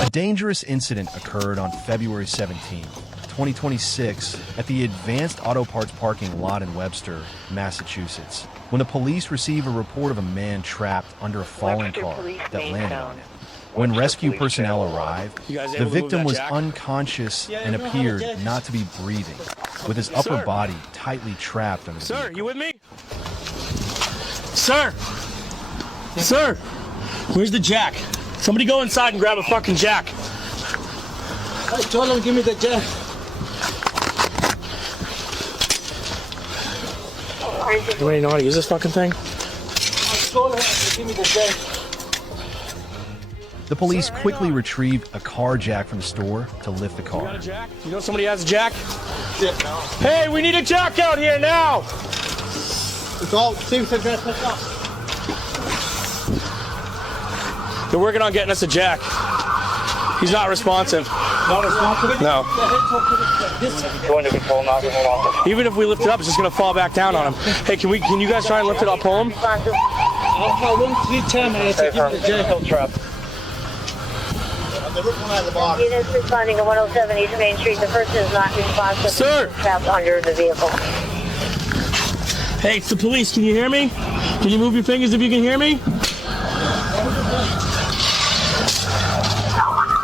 A dangerous incident occurred on February 17, 2026, at the Advanced Auto Parts parking lot in Webster, Massachusetts, when the police received a report of a man trapped under a falling car that landed on him. When rescue personnel arrived, the victim was unconscious and appeared not to be breathing, with his upper body tightly trapped under the Sir, vehicle. you with me? Sir! Sir! Where's the jack? Somebody go inside and grab a fucking jack. I told him give me the jack. You ain't know how to use this fucking thing? I told him to give me the jack. The police quickly retrieved a car jack from the store to lift the You got car. a jack? You know somebody has a jack? Hey, we need a jack out here now! It's all seems to dress us up. They're working on getting us a jack. He's not responsive. Not responsible? No. Going to control, not control officer. Even if we lift it up, it's just gonna fall back down on him. Hey, can you guys try and lift it up home? I'll call 1-3-10 to give me the jack. Units responding to 107 East Main Street. The person is not responsive. Sir! Trapped under the vehicle. Hey, it's the police. Can you hear me? Can you move your fingers if you can hear me?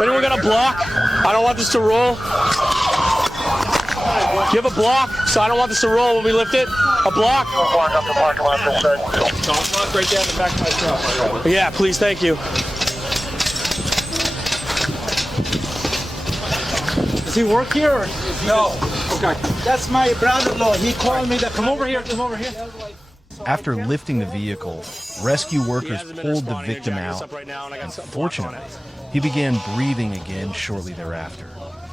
Anyone got a block? I don't want this to roll. Do you have a block? So I don't want this to roll when we lift it. A block? Block up the parking lot this side. Block right down the back of my truck. Yeah, please, thank you. Does he work here or? No. Okay. That's my brother-in-law. He called me to come over here. Come over here. After lifting the vehicle, rescue workers pulled the victim out, and fortunately, he began breathing again shortly thereafter.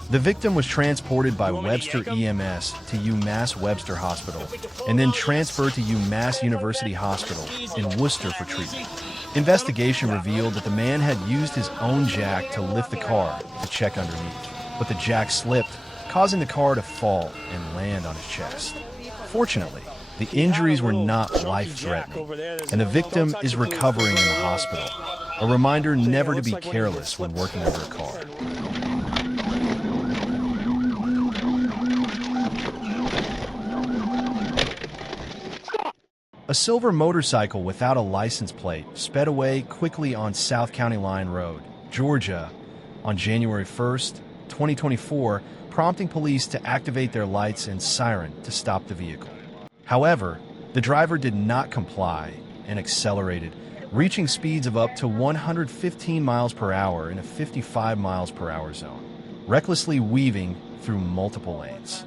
The victim was transported by Webster EMS to UMass Webster Hospital and then transferred to UMass University Hospital in Worcester for treatment. Investigation revealed that the man had used his own jack to lift the car to check underneath, but the jack slipped, causing the car to fall and land on his chest. Fortunately, the injuries were not life-threatening, and the victim is recovering in the hospital. A reminder never to be careless when working under a car. A silver motorcycle without a license plate sped away quickly on South County Line Road, Georgia, on January 1st, 2024, prompting police to activate their lights and siren to stop the vehicle. However, the driver did not comply and accelerated, reaching speeds of up to 115 miles per hour in a 55 miles per hour zone, recklessly weaving through multiple lanes.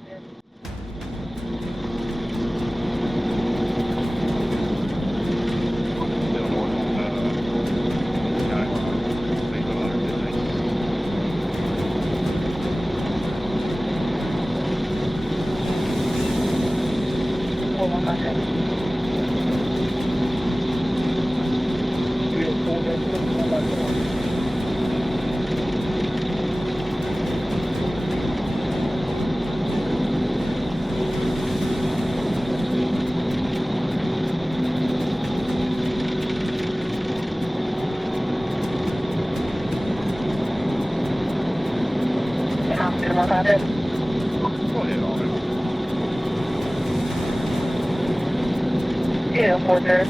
Yeah, 430.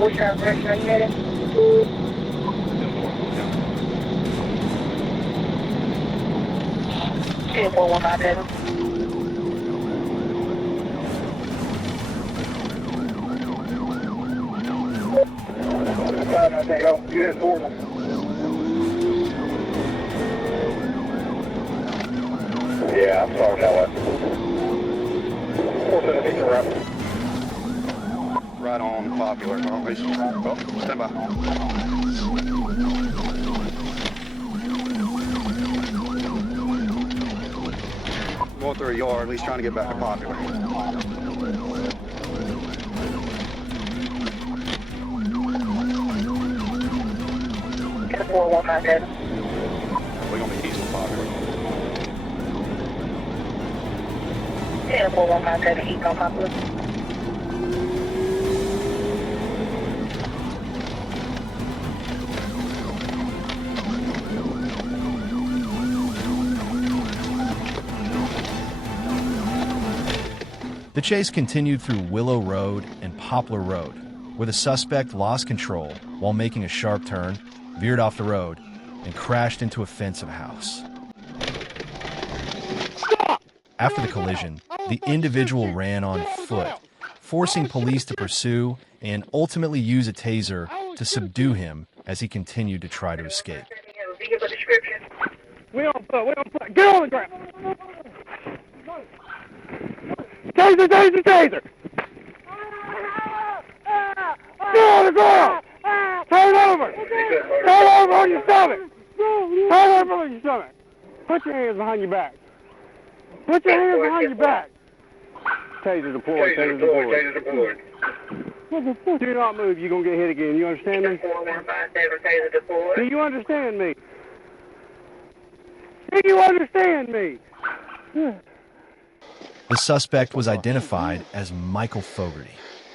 Which direction are you headed? Yeah, 4157. Yeah, I'm sorry that way. 417 around. Right on Popular. Oh, stand by. Going through a yard, at least trying to get back to Popular. 4157. We're going to be east of Popular. Yeah, 4157. East on Popular. The chase continued through Willow Road and Poplar Road, where the suspect lost control while making a sharp turn, veered off the road, and crashed into a fence of a house. After the collision, the individual ran on foot, forcing police to pursue and ultimately use a taser to subdue him as he continued to try to escape. We on foot. Get on the ground. Taser, taser, taser. Get on the ground. Turn over. Turn over on your stomach. Turn over on your stomach. Put your hands behind your back. Put your hands behind your back. Taser deployed. Taser deployed. Do not move. You're going to get hit again. You understand me? 4157. Taser deployed. Do you understand me? Do you understand me? The suspect was identified as Michael Fogarty.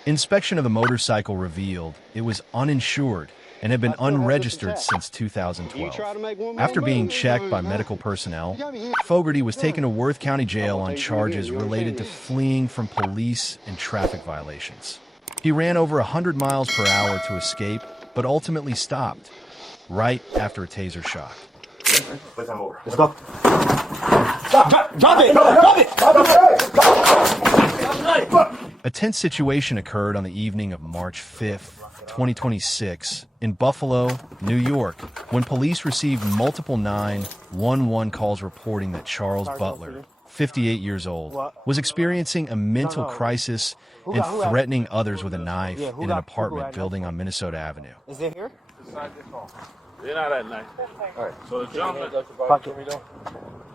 Inspection of the motorcycle revealed it was uninsured and had been unregistered since 2012. After being checked by medical personnel, Fogarty was taken to Worth County Jail on charges related to fleeing from police and traffic violations. He ran over 100 miles per hour to escape, but ultimately stopped right after a taser shot. Let's go. Drop it! Drop it! A tense situation occurred on the evening of March 5th, 2026, in Buffalo, New York, when police received multiple 911 calls reporting that Charles Butler, 58 years old, was experiencing a mental crisis and threatening others with a knife in an apartment building on Minnesota Avenue. Is it here? They're not that nice. All right. So the gentleman, Pocket.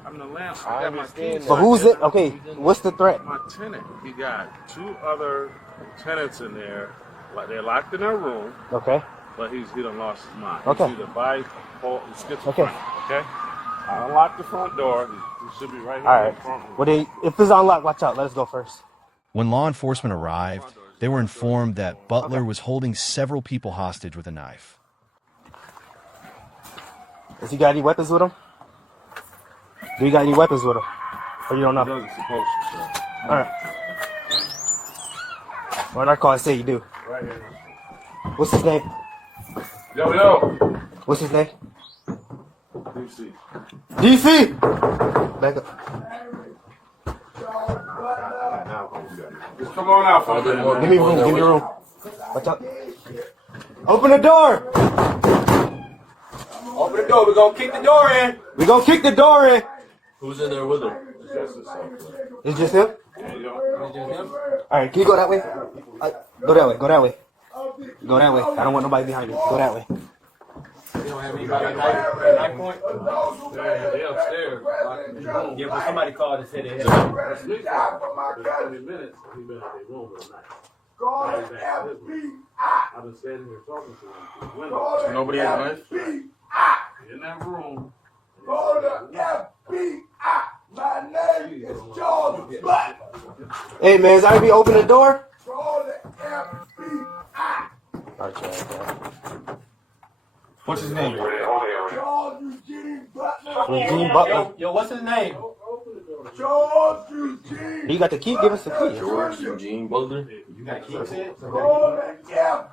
I I'm the landlord. I got my understand keys. that. But who's it? Okay, what's the threat? My tenant. He got 2 other tenants in there. Like they're locked in their room, Okay. but he done lost his mind. Okay. He's either bipolar, schizophrenic. Okay. Okay. I unlocked the front door. He should be right here All in right. the front room. Well, then, if it's unlocked, watch out. Let us go first. When law enforcement arrived, they were informed that Butler was holding several people hostage with a knife. Has he got any weapons with him? Do you got any weapons with him? Or you don't know? He doesn't supposed to, sir. All right. Well, our call say you do. Right here. What's his name? Yo. What's his name? DC. DC! Back up. Just come on out, folks. Give me room. Give me room. Watch out. Open the door. Open the door. We're going to kick the door in. We gonna kick the door in. Who's in there with him? It's just him? There you go. Alright, can you go that way? Go that way. Go that way. Go that way. I don't want nobody behind you. Go that way. You don't have anybody at knife point? They upstairs. Yeah, but somebody called and said they had. That's me. For 20 minutes, he been in their room with a knife. I've been standing here talking to him through the window. So nobody has a knife? In that room. Call the FBI. My name is George Black. Hey man, is that be open the door? Call the FBI. What's his name? George Eugene Butler. Eugene Butler. Yo, what's his name? George Eugene. You got the key? Give us the key. George Eugene Butler. You got keys in? Call the FBI.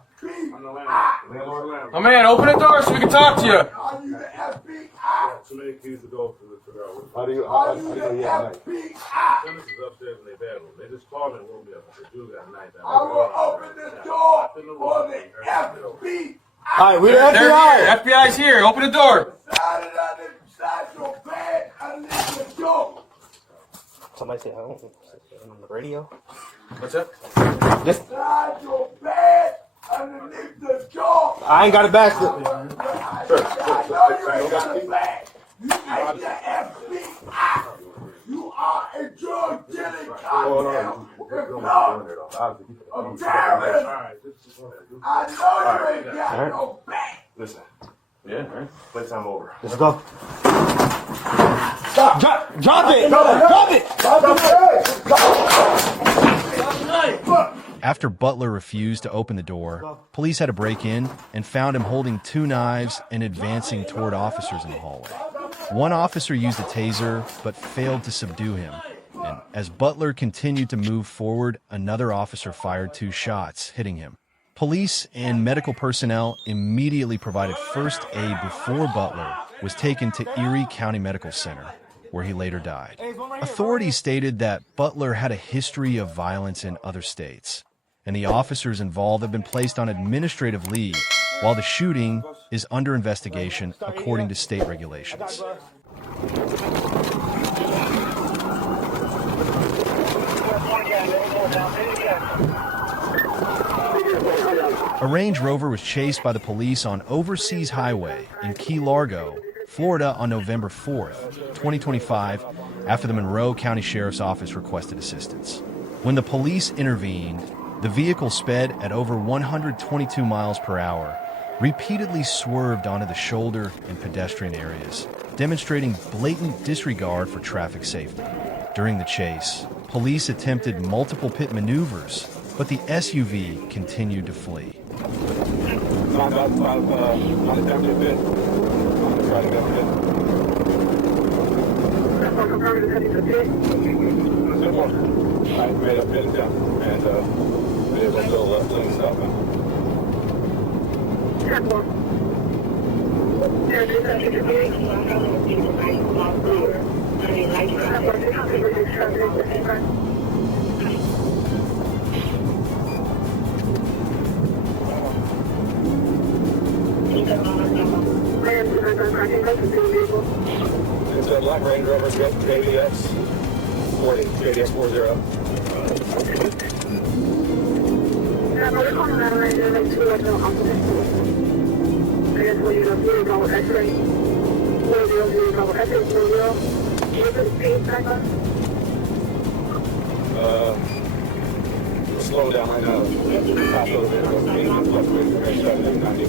Oh man, open the door so we can talk to you. Are you the FBI? Too many keys to go through to figure out what. Are you the FBI? Tennis is upstairs in their bedroom. They just called me and woke me up. I said, Jules got a knife. I will open the door for the FBI. Alright, we the FBI. FBI's here. Open the door. Slide your bag underneath the door. Somebody say, I don't know. On the radio? What's up? Just, Slide your bag underneath the door. I ain't got a basket. I know you ain't got a bag. You ain't the FBI. You are a drug dealing cartel with blood of terrorism. I know you ain't got no bag. Listen. Yeah, right. Playtime over. Let's go. Stop. Drop it. Drop it. After Butler refused to open the door, police had to break in and found him holding 2 knives and advancing toward officers in the hallway. One officer used a taser but failed to subdue him. And as Butler continued to move forward, another officer fired 2 shots, hitting him. Police and medical personnel immediately provided first aid before Butler was taken to Erie County Medical Center, where he later died. Authorities stated that Butler had a history of violence in other states, and the officers involved have been placed on administrative leave while the shooting is under investigation according to state regulations. A Range Rover was chased by the police on Overseas Highway in Key Largo, Florida on November 4th, 2025, after the Monroe County Sheriff's Office requested assistance. When the police intervened, the vehicle sped at over 122 miles per hour, repeatedly swerved onto the shoulder and pedestrian areas, demonstrating blatant disregard for traffic safety. During the chase, police attempted multiple pit maneuvers, but the SUV continued to flee. I made a pin down and we able to left lane stopping. It's a Black Range Rover, JDX 40, JDX 40. Slow down right now. Pass over there. Fluctuating 70, 90.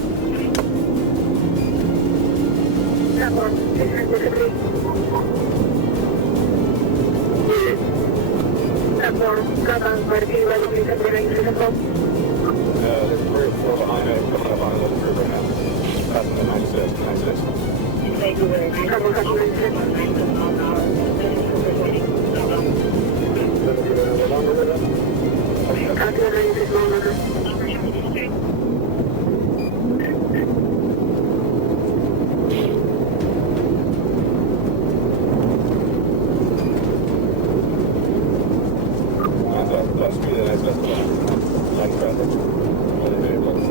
There's 3 or 4 behind me coming up on a little curve right now. Passing the 96, 96. Thank you very much. That speed and access to light traffic. Other vehicles,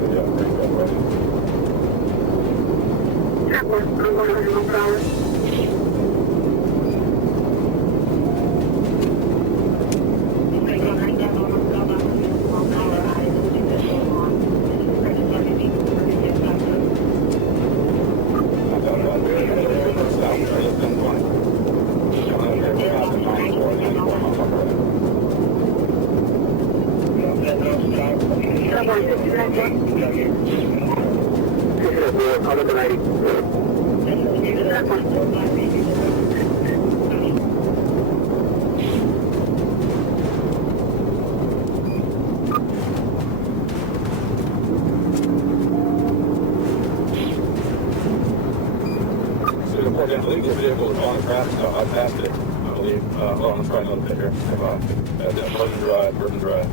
I believe the vehicle is on the track. I passed it, I believe. Well, I'm trying another bit here. Bourbon Drive.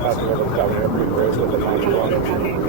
Passing over the California Airport Bridge with the 91.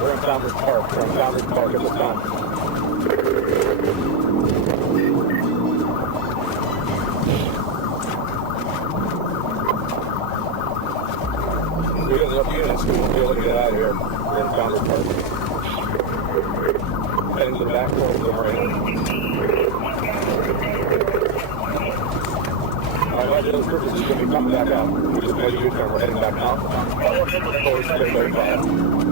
we're in Founders Park. We're in Founders Park at this time. We got enough units to be able to get out of here. We're in Founders Park. Heading to the back door of the marina. Alright, those purposes is going to be coming back out. We just made a U-turn. We're heading back out. Forward to 35.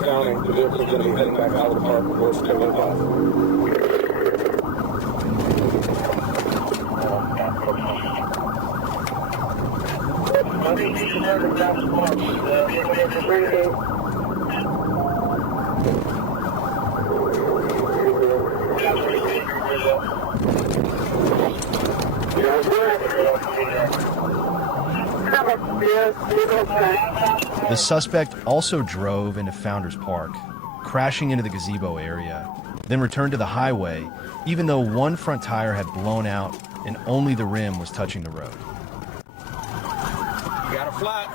County, the vehicle's going to be heading back out of the park before it's 2:05. The suspect also drove into Founders Park, crashing into the gazebo area, then returned to the highway, even though one front tire had blown out and only the rim was touching the road. You got a flat.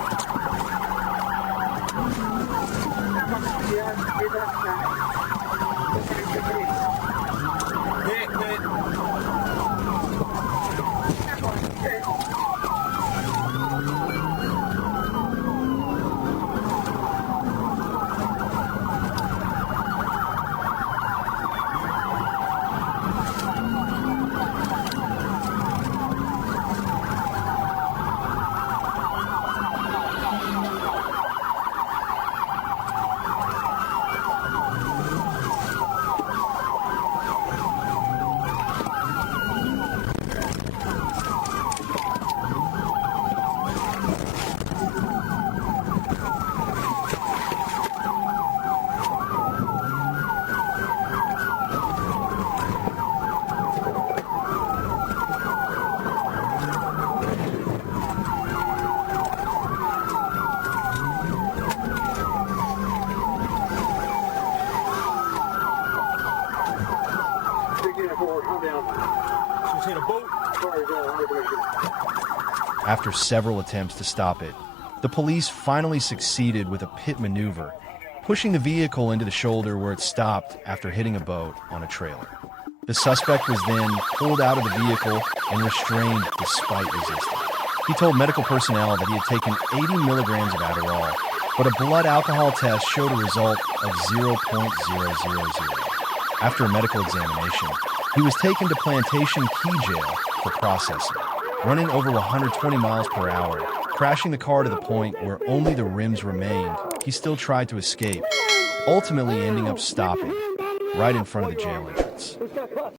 After several attempts to stop it, the police finally succeeded with a pit maneuver, pushing the vehicle into the shoulder where it stopped after hitting a boat on a trailer. The suspect was then pulled out of the vehicle and restrained despite resisting. He told medical personnel that he had taken 80 milligrams of Adderall, but a blood alcohol test showed a result of 0.000. After a medical examination, he was taken to Plantation Key Jail for processing. Running over 120 miles per hour, crashing the car to the point where only the rims remained, he still tried to escape, ultimately ending up stopping right in front of the jail entrance.